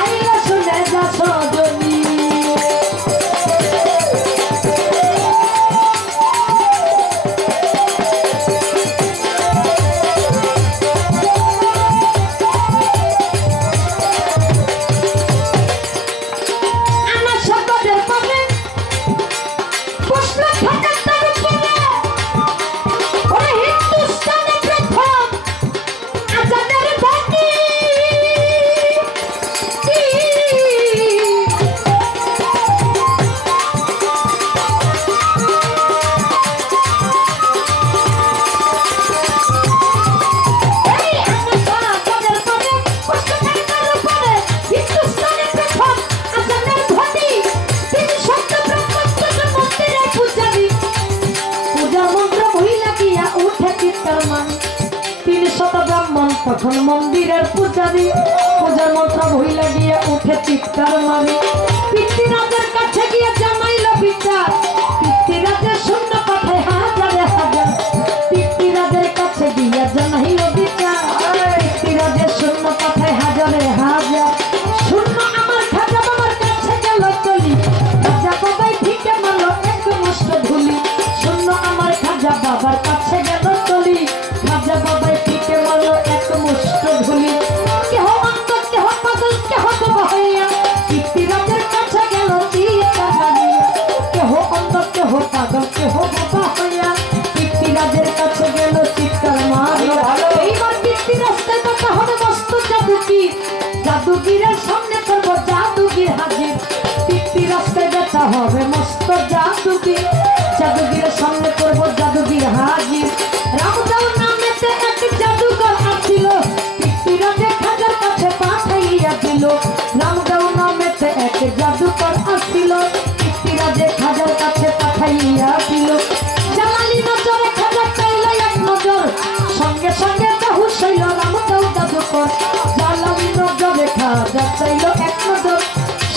আইলা শুনে যা সজনী আমার শব্দের পাবে প্রশ্ন থাকে তার উপরে ওরে হিন্দুস্তানে প্রথম আজানের ধ্বনি এই আমার শব্দের পাবে প্রশ্ন থাকে তার উপরে হিন্দুস্তানে প্রথম আজানের ধ্বনি তিনি সত্য ব্রহ্মত্বের মন্দিরে পূজারী পূজার মন্ত্র বহিলা গিয়া উঠে চিত্তার মান তিনি শত ব্রাহ্মণ তখন মন্দিরের পূজারী পূজার মন্ত্র বহিলা গিয়া উঠে চিত্তার মানি পিতৃরাজের কাছে গিয়া জানাইল বিচার পিতৃরাজের শূন্য পাঠায় হাজারে হাজার পিতৃরাজের কাছে গিয়া জানাইল বিচার পিতৃরাজের শূন্য পাঠায় হাজারে হাজার শূন্য আমার খাজা বাবার কাছে গেল চলি খাজা বাবাই ঠিকে মারল এক মুষ্ট ধুলি শূন্য আমার খাজা বাবার কাছে গেল চলি খাজা বাবাই ঠিকে মারল এক মুষ্ট ধুলি কেহ অন্ত কেহ পাগল কেহ বাবা হইয়া পিতৃরাজের কাছে গেল চিৎকার মারিয়া কেহ অন্ত কেহ পাগল কেহ বাবা হইয়া পিতৃরাজের কাছে গেল চিৎকার মারিয়া এইবার পিতৃরাজের কথা হবে মস্ত জাদুকি জাদুগিরের সামনে করব জাদুগির হাজির পিতৃরাজকে ব্যথা হবে মস্ত জাদুগির জাদুগিরের সামনে করব জাদুগির হাজির রামদাও নামেতে এক জাদুকর আছিল পিতৃরাজে খাজার কাছে পাঠাইয়া দিল রামদাও নামেতে এক জাদুকর আছিল পিতৃরাজে খাজার কাছে পাঠাইয়া দিল জালালি নজরে খাজা চাইল এক নজর সঙ্গে সঙ্গে বেহুশ হইল রামদাও জাদুকর জালালি নজরে খাজা চাইল এক নজর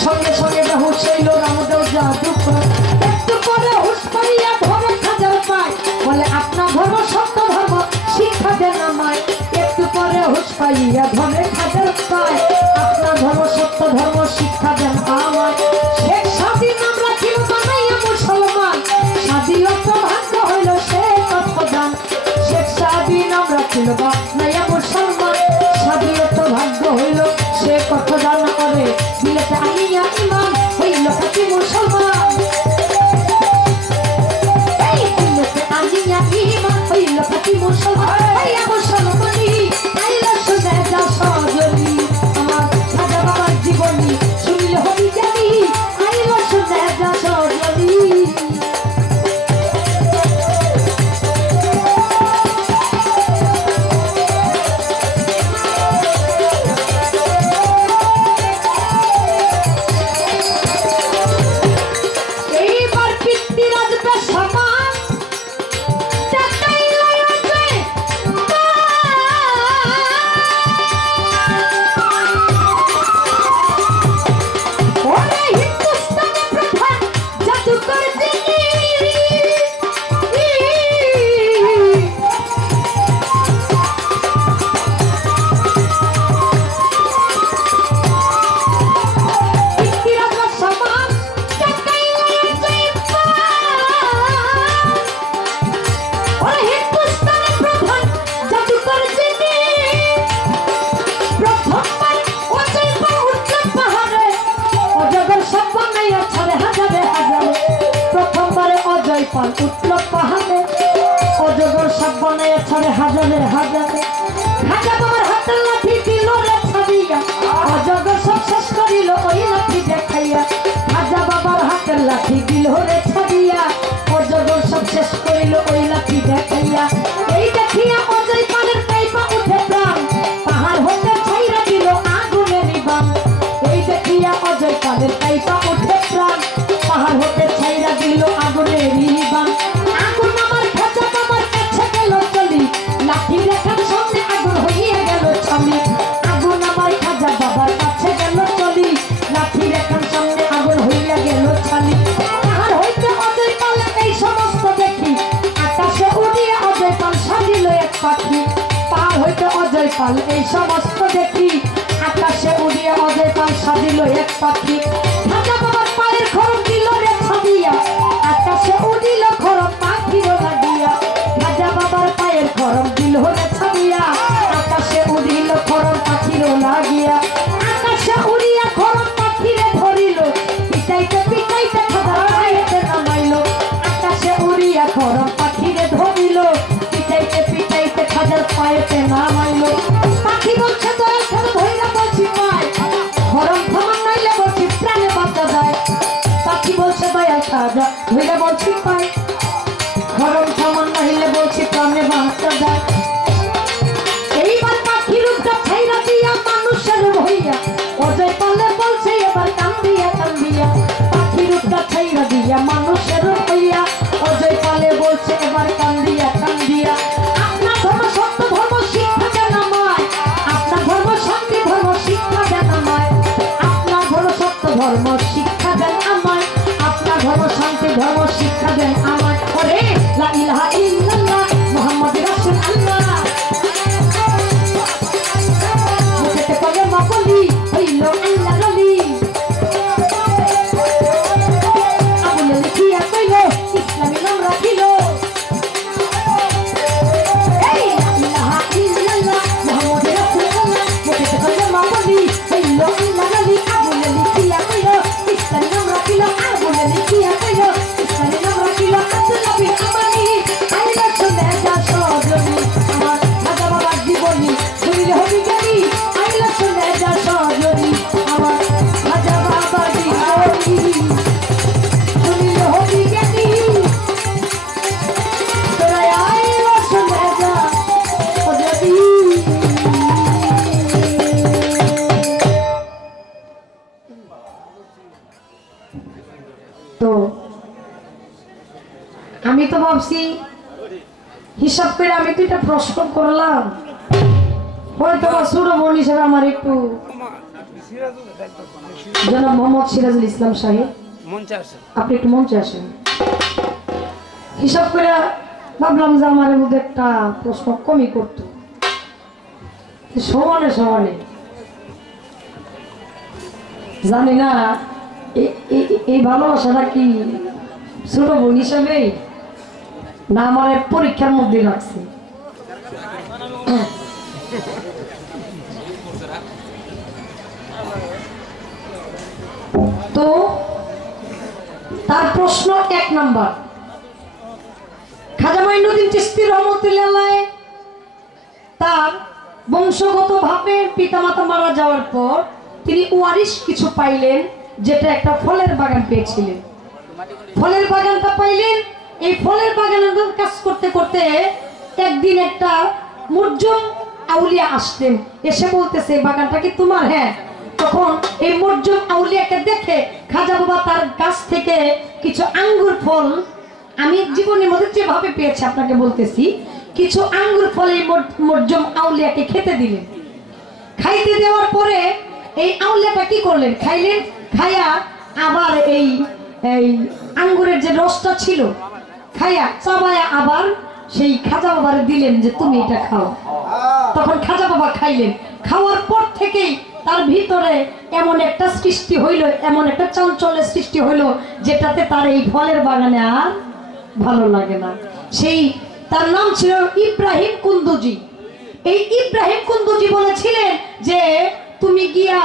সঙ্গে সঙ্গে বেহুশ হইল রামদাও জাদুকর একটু পরে হুশ পাইয়া ধরে খাজার পায় বলে আপনার ধর্ম সত্য ধর্ম শিক্ষা দেন আমায় একটু পরে হুশ পাইয়া ধরে খাজার পায় আপনার ধর্ম সত্য ধর্ম শিক্ষা দেন আমায় শেখ স্বাধীন নাম রাখিল বানাইয়া মুসলমান স্বাধীনত ভাগ্য হইল সে তৎদান শেখ স্বাধীন নাম রাখিল বানাইয়া মুসলমান স্বাধীনত ভাগ্য হইল সে তৎদান করে বিলেতে আনিয়া ইমান হইল খাঁটি মুসলমান এই বিলেতে আনিয়া ইমান হইল খাঁটি মুসলমান হইয়া মুসলমানি আইলা শুনে যা সজনী অজয় পাল উঠল পাহাড়ে অজগর সব বানায় ছাড়ে হাজারে হাজারে খাজা বাবার হাতের লাঠি দিল রে ছাড়িয়া অজগর সব শেষ করিল ওই লাঠি দেখাইয়া খাজা বাবার হাতের লাঠি দিল রে ছাড়িয়া অজগর সব শেষ করিল ওই লাঠি দেখাইয়া এই দেখিয়া অজয় পালের কাইপা উঠে প্রাণ পাহাড় হতে ছাইরা দিল আগুনের বান এই দেখিয়া অজয় পালের কাইপা উঠে প্রাণ পাহাড় হতে ছাইরা দিল আগুনের বান আগুন আমার খাজা বাবার কাছে গেল চলি লাঠি দেখার সামনে আগুন হইয়া গেল ছলি আগুন আমার খাজা বাবার কাছে গেল চলি লাঠি দেখার সামনে আগুন হইয়া গেল ছলি পাহাড় হইতে অজয় পাল এই সমস্ত দেখি আকাশে উড়িয়া অজয় পাল সাজিল এক পাখি পাহাড় হইতে অজয় পাল এই সমস্ত দেখি আকাশে উড়িয়া অজয় পাল সাজিল এক পাখি খাজা বাবার পায়ের খরম দিল রে ছাড়িয়া আকাশে উড়িল খরম পাখির লাগিয়া খাজা বাবার পায়ের খরম দিল রে ছাড়িয়া আকাশে উড়িল খরম পাখির লাগিয়া আকাশে উড়িয়া খরম পাখিরে ধরিল পিটাইতে পিটাইতে খাজা পায়েতে নামাইল আকাশে উড়িয়া খরম পাখিরে ধরিল পিটাইতে পিটাইতে খাজার পায়েতে নামাইল পাখি বলছে দয়াল খাজা ধইরা বলছি পায় খরম থামান নাইলে বলছি প্রাণে বাঁচা যায় পাখি বলছে দয়াল খাজা ধইরা বলছি পায় খরম থামান নাইলে বলছি প্রাণে বাঁচা যায় এইবার পাখির রূপটা ছাইরা দিয়া মানুষের হইয়া অজয় পালে বলছে এবার কান্দিয়া কান্দিয়া পাখির রূপটা ছাইরা দিয়া মানুষের হইয়া অজয় পালে বলছে এবার কান্দিয়া কান্দিয়া আপনার ধর্ম সত্য ধর্ম শিক্ষা দেন আমায় আপনার ধর্ম শান্তি ধর্ম শিক্ষা দেন আমায় আপনার ধর্ম সত্য ধর্ম শিক্ষা দেন আমায় আপনার ধর্ম শান্তি ধর্ম শিক্ষা দেন আমায় ওরে লা ইলাহা ইল্লাল্লাহ মুহাম্মদ রাসূলুল্লাহ মুখেতে কলেমা বলি হইল আল্লাহর ওলি আবুল লিখিয়া কইল ইসলামী নাম রাখিল এই লা ইলাহা ইল্লাল্লাহ মুহাম্মদ রাসূলুল্লাহ মুখেতে কলেমা বলি হইল আল্লাহর ওলি আবুল লিখিয়া কইল ইসলামী নাম রাখিল আবুল লিখিয়া কইল ইসলামী নাম রাখিল আব্দুল্লাহ বিন আমানি আইলা শুনে যা সজনী আমার খাজা বাবার জীবনী শুনলে হবি জ্ঞানী আইলা শুনে যা সজনী আমার খাজা বাবার জীবনী শুনলে হবি জ্ঞানী তোরা আইলা শুনে যা সজনী তো আমি তো ভাবছি হিসাব করে আমি তো এটা প্রশ্ন করলাম হয়তো ছোট বোন হিসেবে আমার একটু জনাব মোহাম্মদ সিরাজুল ইসলাম সাহেব আপনি একটু মঞ্চে আসেন হিসাব করে ভাবলাম যে আমার মধ্যে একটা প্রশ্ন কমই করতো সমানে সমানে জানি না এই ভালোবাসাটা কি ছোট বোন হিসাবে না আমার পরীক্ষার মধ্যে রাখছে তো তার প্রশ্ন এক নাম্বার খাজা মাইনুদ্দিন চিশতি রহমতুল্লাহ আলাইহি তার বংশগত ভাবে পিতামাতা মারা যাওয়ার পর তিনি ওয়ারিশ কিছু পাইলেন যেটা একটা ফলের বাগান পেয়েছিলেন ফলের বাগানটা পাইলেন এই ফলের বাগানের কাজ করতে করতে একদিন একটা মুরজম আউলিয়া আসতেন এসে বলতেছে বাগানটা কি তোমার হ্যাঁ তখন এই মুরজম আউলিয়াকে দেখে খাজা বাবা তার গাছ থেকে কিছু আঙ্গুর ফল আমি জীবনের মধ্যে যেভাবে পেয়েছি আপনাকে বলতেছি কিছু আঙ্গুর ফল এই মুরজম আউলিয়াকে খেতে দিলেন খাইতে দেওয়ার পরে এই আউলিয়াটা কি করলেন খাইলেন খায়া আবার এই আঙ্গুরের যে রসটা ছিল খায়া চাবায়া আবার সেই খাজা বাবারে দিলেন যে তুমি এটা খাও তখন খাজা বাবা খাইলেন খাওয়ার পর থেকেই তার ভিতরে এমন একটা সৃষ্টি হইল এমন একটা চাঞ্চল্যের সৃষ্টি হইল যেটাতে তার এই ফলের বাগানে আর ভালো লাগে না সেই তার নাম ছিল ইব্রাহিম কুন্দুজি এই ইব্রাহিম কুন্দুজি বলেছিলেন যে তুমি গিয়া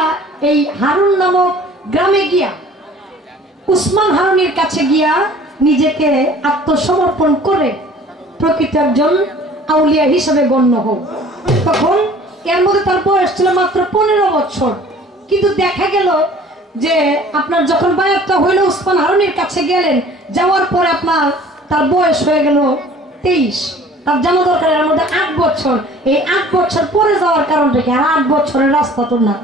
এই হারুন নামক গ্রামে গিয়া উসমান হারুনের কাছে গিয়া নিজেকে আত্মসমর্পণ করে প্রকৃত একজন আউলিয়া হিসেবে গণ্য হও। তখন এর মধ্যে তার বয়স ছিল মাত্র 15 বছর। কিন্তু দেখা গেল যে আপনার যখন বায়াতটা হইল উসমান হারুনির কাছে গেলেন, যাওয়ার পরে আপনার তার বয়স হয়ে গেল 23। তার জানা দরকার এর মধ্যে 8 বছর। এই 8 বছর পরে যাওয়ার কারণটা কি? আর 8 বছরের রাস্তা তো না।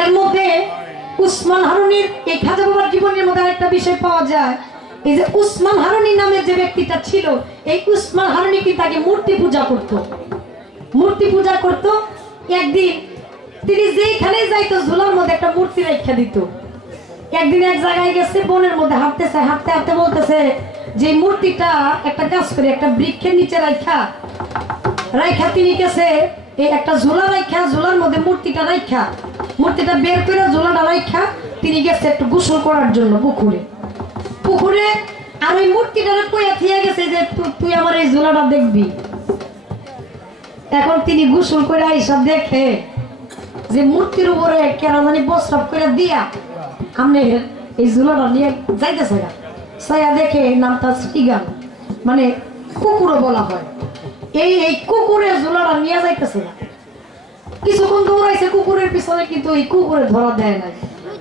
এর মধ্যে উসমান হারুনির এই খাজা বাবার জীবনের মধ্যে আরেকটা বিষয় পাওয়া যায়। এই যে উসমান হারুনি নামে যে ব্যক্তিটা ছিল, এই উসমান হারুনি কি তাকে মূর্তি পূজা করত, মূর্তি পূজা করত। একদিন তিনি যেখানে যাইতো ঝুলার মধ্যে একটা মূর্তি রেখা দিত। একদিন এক জায়গায় গেছে, বনের মধ্যে হাঁটতেছে, হাঁটতে হাঁটতে বলতেছে যে মূর্তিটা একটা কাজ করে একটা বৃক্ষের নিচে রাখা তিনি গেছে এই একটা ঝোলা রাখা, ঝোলার মধ্যে মূর্তিটা রাখা, মূর্তিটা বের করে ঝোলাটা রাখা তিনি গেছে একটু গোসল করার জন্য পুকুরে। আর ওই মূর্তিটা কইয়া থিয়া গেছে যে তুই আমার এই ঝোলাটা দেখবি। এখন তিনি গোসল করে আইসা দেখে যে মূর্তির উপরে কেনা জানি বস্ত্রাপ করে দিয়া আমি এই ঝোলাটা নিয়ে যাইতেছে। সাইয়া দেখে নামটা শ্রীগান, মানে কুকুরও বলা হয়। এই কুকুরের ঝোলাটা নিয়ে যাইতেছে না। কিছুক্ষণ দৌড়াইছে কুকুরের পিছনে, কিন্তু এই কুকুরে ধরা দেয় নাই।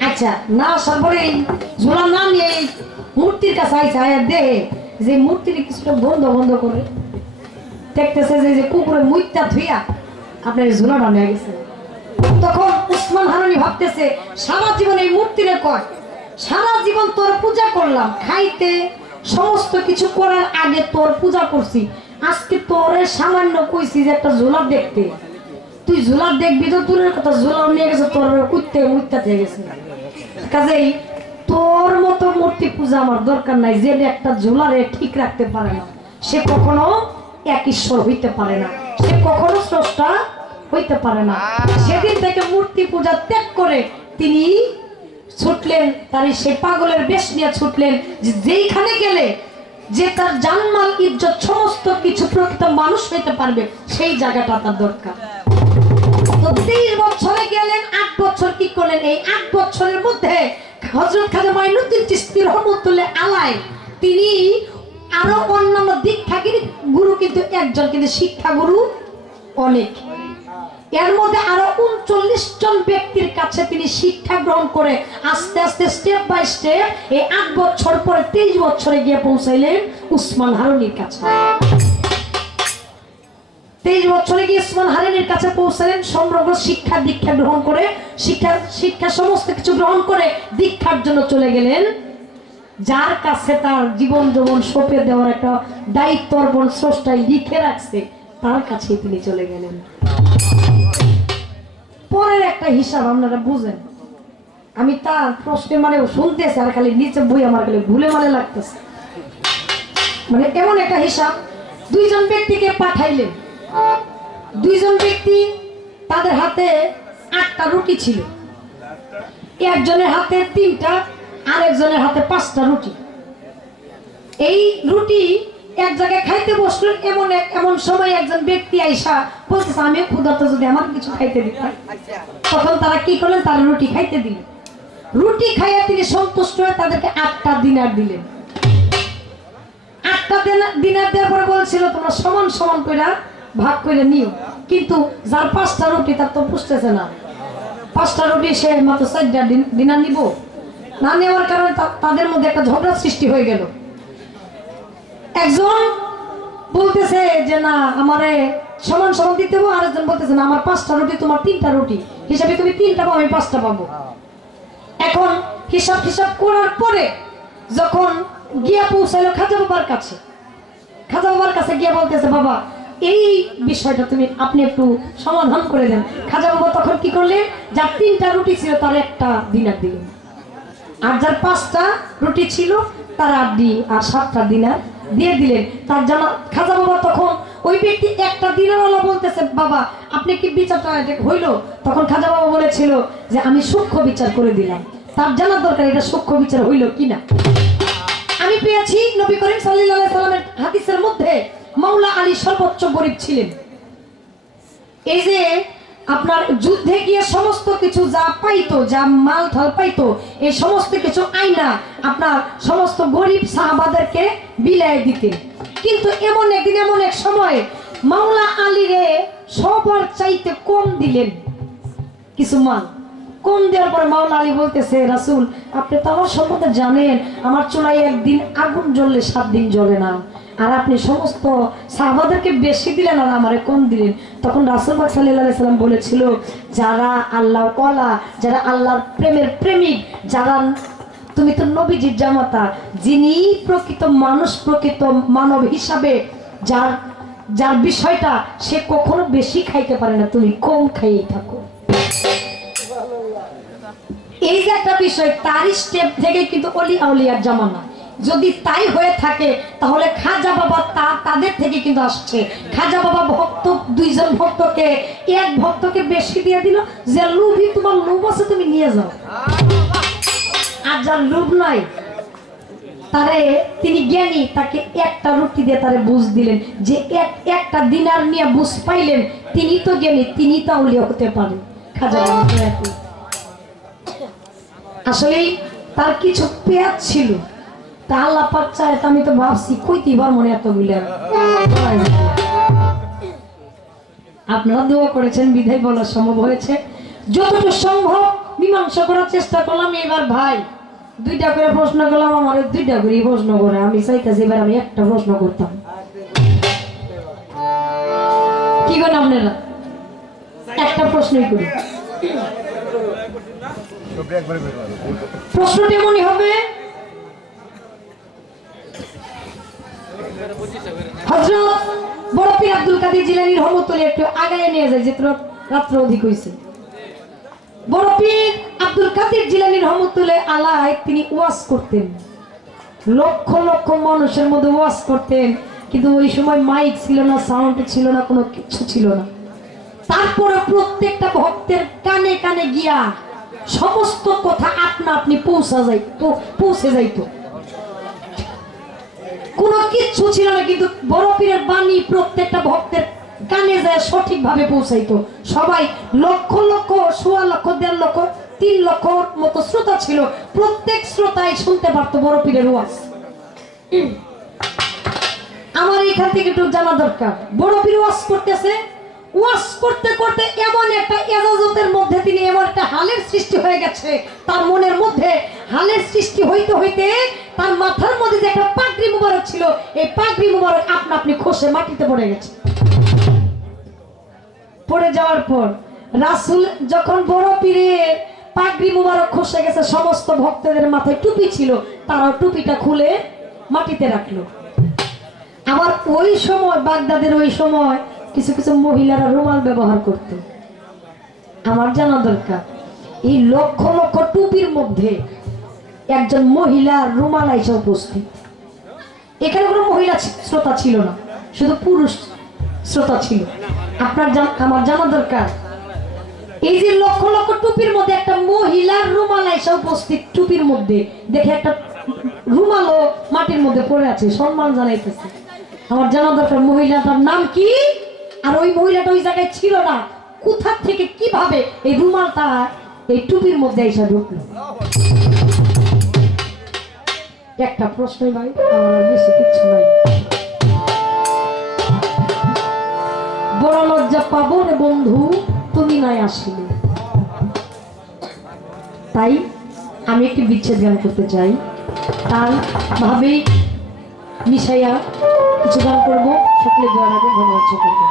আচ্ছা, না আসার পরে এই ঝোলা না নিয়ে এই মূর্তির কাছে আইসা আয়া দেহে যে মূর্তির কিছুটা বন্ধ করে দেখতেছে যে কুকুরের মুইটা থুইয়া আপনার ঝোলাটা নিয়ে গেছে। তখন উসমান হারুনি ভাবতেছে সারা জীবন এই মূর্তিরে কয়, সারা জীবন তোর পূজা করলাম, খাইতে সমস্ত কিছু করার আগে তোর পূজা করছি, আজকে তোরে সামান্য কইছি যে একটা ঝোলা দেখতে, তুই ঝোলা দেখবি তো দূরের কথা, ঝোলা নিয়ে গেছে তোর কুত্তে মুইটা থেকে গেছে। কাজেই তোর মতো মূর্তি পূজা আমার দরকার নাই। যে একটা ঝোলারে ঠিক রাখতে পারে না, সে কখনো এক ঈশ্বর হইতে পারে না, সে কখনো স্রষ্টা হইতে পারে না। সেদিন থেকে মূর্তি পূজা ত্যাগ করে তিনি ছুটলেন, তার সে পাগলের বেশ নিয়ে ছুটলেন যে যেইখানে গেলে যে তার জানমাল ইজ্জত সমস্ত কিছু প্রকৃত মানুষ হইতে পারবে, সেই জায়গাটা তার দরকার। তো 23 বছরে গেলেন, 8 বছর কি করলেন? এই 8 বছরের মধ্যে হযরত খাজা মাইনুদ্দিন চিশতি রহমাতুল্লাহ আলাইহি তিনি আরো অন্যান্য দীক্ষাগিরি গুরু কিন্তু একজন, কিন্তু শিক্ষা গুরু অনেক। এর মধ্যে আরো 39 জন ব্যক্তির কাছে তিনি শিক্ষা গ্রহণ করে আস্তে আস্তে স্টেপ বাই স্টেপ এই 8 বছর পরে 23 বছরে গিয়ে পৌঁছাইলেন উসমান হারুনির কাছে। 23 বছরে গিয়ে উসমান হারুনির কাছে পৌঁছালেন, সমগ্র শিক্ষা দীক্ষা গ্রহণ করে শিক্ষা সমস্ত কিছু গ্রহণ করে দীক্ষার জন্য চলে গেলেন। যার কাছে তার জীবন যৌবন সঁপে দেওয়ার একটা দায়িত্ব অর্পণ স্রষ্টায় লিখে রাখছে, তার কাছে তিনি চলে গেলেন। পরের একটা হিসাব আপনারা বুঝেন, আমি তার প্রশ্নে মানে শুনতেছি আর খালি নিচে বই আমার খালি ভুলে মানে লাগতেছে। মানে এমন একটা হিসাব, 2 জন ব্যক্তিকে পাঠাইলেন, 2 জন ব্যক্তি তাদের হাতে 8টা রুটি ছিল, একজনের হাতে 3টা, আরেকজনের হাতে 5টা রুটি। এই রুটি এক জায়গায় খাইতে বসলেন, এমন সময় একজন ব্যক্তি আইসা বলতেছে আমি ক্ষুধার্ত, যদি আমার কিছু খাইতে দিতাম। তখন তারা কি করলেন? তারা রুটি খাইতে দিলেন। রুটি খাইয়া তিনি সন্তুষ্ট হয়ে তাদেরকে 8টা দিনার দিলেন। 8টা দিনার দেওয়ার পরে বলছিল তোমরা সমান সমান করে ভাগ করে নিও। কিন্তু যার 5টা রুটি তার তো বুঝতেছে না, 5টা রুটি সে মাত্র 4টা দিনার নিব না, নেওয়ার কারণে তাদের মধ্যে একটা ঝগড়া সৃষ্টি হয়ে গেল। একজন বলতেছে যে না আমারে সমান সমান দিতে হবে, আরেকজন বলতেছে না আমার 5টা রুটি তোমার 3টা রুটি, হিসাবে তুমি 3টা পাবো, আমি 5টা পাবো। এখন হিসাব করার পরে যখন গিয়া পৌঁছাইলো খাজা বাবার কাছে, খাজা বাবার কাছে গিয়া বলতেছে বাবা এই বিষয়টা আপনি একটু সমাধান করে দেন। খাজা বাবা তখন কি করলেন? যার 3টা রুটি ছিল তার 1টা দিনার দিলেন, আর যার 5টা রুটি ছিল তার 7টা দিনার দিয়ে দিলেন। তার জানা খাজা বাবা তখন ওই ব্যক্তি 1টা দিনারওয়ালা বলতেছে বাবা আপনি কি বিচারটা হইল? তখন খাজা বাবা বলেছিল যে আমি সূক্ষ্ম বিচার করে দিলাম, তার জানার দরকার এটা সূক্ষ্ম বিচার হইল কিনা। আমি পেয়েছি নবী করিম সাল্লাল্লাহু আলাইহি সাল্লামের হাদিসের মধ্যে মাওলা আলী সর্বোচ্চ গরীব ছিলেন। এই যে আপনার যুদ্ধে গিয়ে সমস্ত কিছু যা পাইতো, যা মাল ঢাল পাইতো, এই সমস্ত কিছু আইনা আপনার সমস্ত গরিব সাহাবাদেরকে বিলায় দিতেন। কিন্তু এমন একদিন এমন এক সময় মাওলা আলীরে সবার চাইতে কম দিলেন কিছু মাল। কম দেওয়ার পর মাওলা আলী বলতেছে, রাসূল আপনি তো আমার সম্বন্ধে জানেন, আমার চুলায় একদিন আগুন জ্বললে 7 দিন জ্বলে না, আর আপনি সমস্ত সাহাবাদেরকে বেশি দিলেন আর আমারে কম দিলেন। তখন রাসূল পাক সাল্লাল্লাহু আলাইহি সাল্লাম বলেছিল, যারা আল্লাহর ওয়ালা, যারা আল্লাহর প্রেমের প্রেমিক, যারা, তুমি তো নবীজির জামাতা, যিনি প্রকৃত মানুষ, প্রকৃত মানব হিসাবে যার যার বিষয়টা সে কখনো বেশি খাইতে পারে না, তুমি কম খাইয়েই থাকো। এই যে একটা বিষয়, তার স্টেপ থেকে কিন্তু অলি আউলিয়ার জামানা। যদি তাই হয়ে থাকে তাহলে খাজা বাবা তাদের থেকে কিন্তু আসছে। খাজা বাবা ভক্ত, 2 জন ভক্তকে, এক ভক্তকে বেশি দিয়ে দিল, যে লোভী, তোমার লোভ আছে তুমি নিয়ে যাও, আর যার লোভ নাই তারে, তিনি জ্ঞানী, তাকে একটা রুটি দিয়ে তারে বুঝ দিলেন যে একটা দিনার নিয়ে বুঝ পাইলেন, তিনি তো জ্ঞানী, তিনি তো আউলিয়া হতে পারেন। খাজা বাবা আসলেই তার কিছু পেঁয়াজ ছিল, তা আল্লাহ পাক চায়, আমি তো ভাবছি কইতিবার মনে এতগুলো। আপনারা দোয়া করেছেন বিধায় বলা সম্ভব হয়েছে, যতটুকু সম্ভব মীমাংসা করার চেষ্টা করলাম। এবার ভাই 2টা করে প্রশ্ন করলাম, আমার 2টা করে প্রশ্ন করে, আমি চাইতেছি এবার আমি একটা প্রশ্ন করতাম। কি করেন আপনারা? একটা প্রশ্নই করি। প্রশ্নটি এমনই হবে, হযরত বড় পীর আব্দুল কাদের জিলানী রহমতুল্লাহ, একটু আগায় নিয়ে যায়, যেহেতু রাত্র অধিক হয়েছে। বড় পীর আব্দুল কাদের জিলানী রহমতুল্লাহ আলাইহি তিনি ওয়াজ করতেন, লক্ষ লক্ষ মানুষের মধ্যে ওয়াজ করতেন, কিন্তু ওই সময় মাইক ছিল না, সাউন্ড ছিল না, কোনো কিছু ছিল না। তারপরে প্রত্যেকটা ভক্তের কানে কানে গিয়া সমস্ত কথা আপনা আপনি পৌঁছে যাইতো, কোনো কিচ্ছু ছিল না, কিন্তু বড় পীরের বাণী প্রত্যেকটা ভক্তের কানে যায় সঠিকভাবে পৌঁছাইতো। সবাই লক্ষ লক্ষ, 1.25 লক্ষ, 1.5 লক্ষ, 3 লক্ষ মতো শ্রোতা ছিল, প্রত্যেক শ্রোতাই শুনতে পারতো বড় পীরের ওয়াজ। আমার এখান থেকে একটু জানা দরকার, বড় পীর ওয়াজ করতেছে, ওয়াজ করতে করতে এমন একটা এজাজতের মধ্যে তিনি, এমন একটা হালের সৃষ্টি হয়ে গেছে তার মনের মধ্যে। হালের সৃষ্টি হইতে হইতে তার মাথার মধ্যে যে একটা পাগড়ি মুবারক ছিল, এই পাগড়ি মুবারক আপনা আপনি খসে মাটিতে পড়ে গেছে। পড়ে যাওয়ার পর রাসূল যখন বড় পীরের পাগড়ি মুবারক খসে গেছে, সমস্ত ভক্তদের মাথায় টুপি ছিল, তারাও টুপিটা খুলে মাটিতে রাখলো। আবার ওই সময় বাগদাদের ওই সময় কিছু কিছু মহিলারা রুমাল ব্যবহার করত। আমার জানা দরকার, এই লক্ষ লক্ষ টুপির মধ্যে একজন মহিলা রুমাল আইসা উপস্থিত। এখানে কোনো মহিলা শ্রোতা ছিল না, শুধু পুরুষ শ্রোতা ছিল। আমার জানা দরকার, এই যে লক্ষ লক্ষ টুপির মধ্যে একটা মহিলার রুমাল আইসা উপস্থিত, টুপির মধ্যে দেখে একটা রুমালও মাটির মধ্যে পড়ে আছে, সম্মান জানাইতেছে। আমার জানা দরকার মহিলাটার নাম কি, আর ওই মহিলাটা ওই জায়গায় ছিল না, কোথা থেকে কিভাবে এই রুমালটা এই টুপির মধ্যে এসে ঢুকলো। একটা প্রশ্নই ভাই, আমার বেশি কিছু নাই। বড় লজ্জা পাবো রে বন্ধু তুমি নাই আসলে, তাই আমি একটি বিচ্ছেদ গান করতে চাই, তার ভাবেই মিশাইয়া কিছু গান করবো। সকলে দোয়া রাখবেন, ধন্যবাদ সকলকে।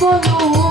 বনু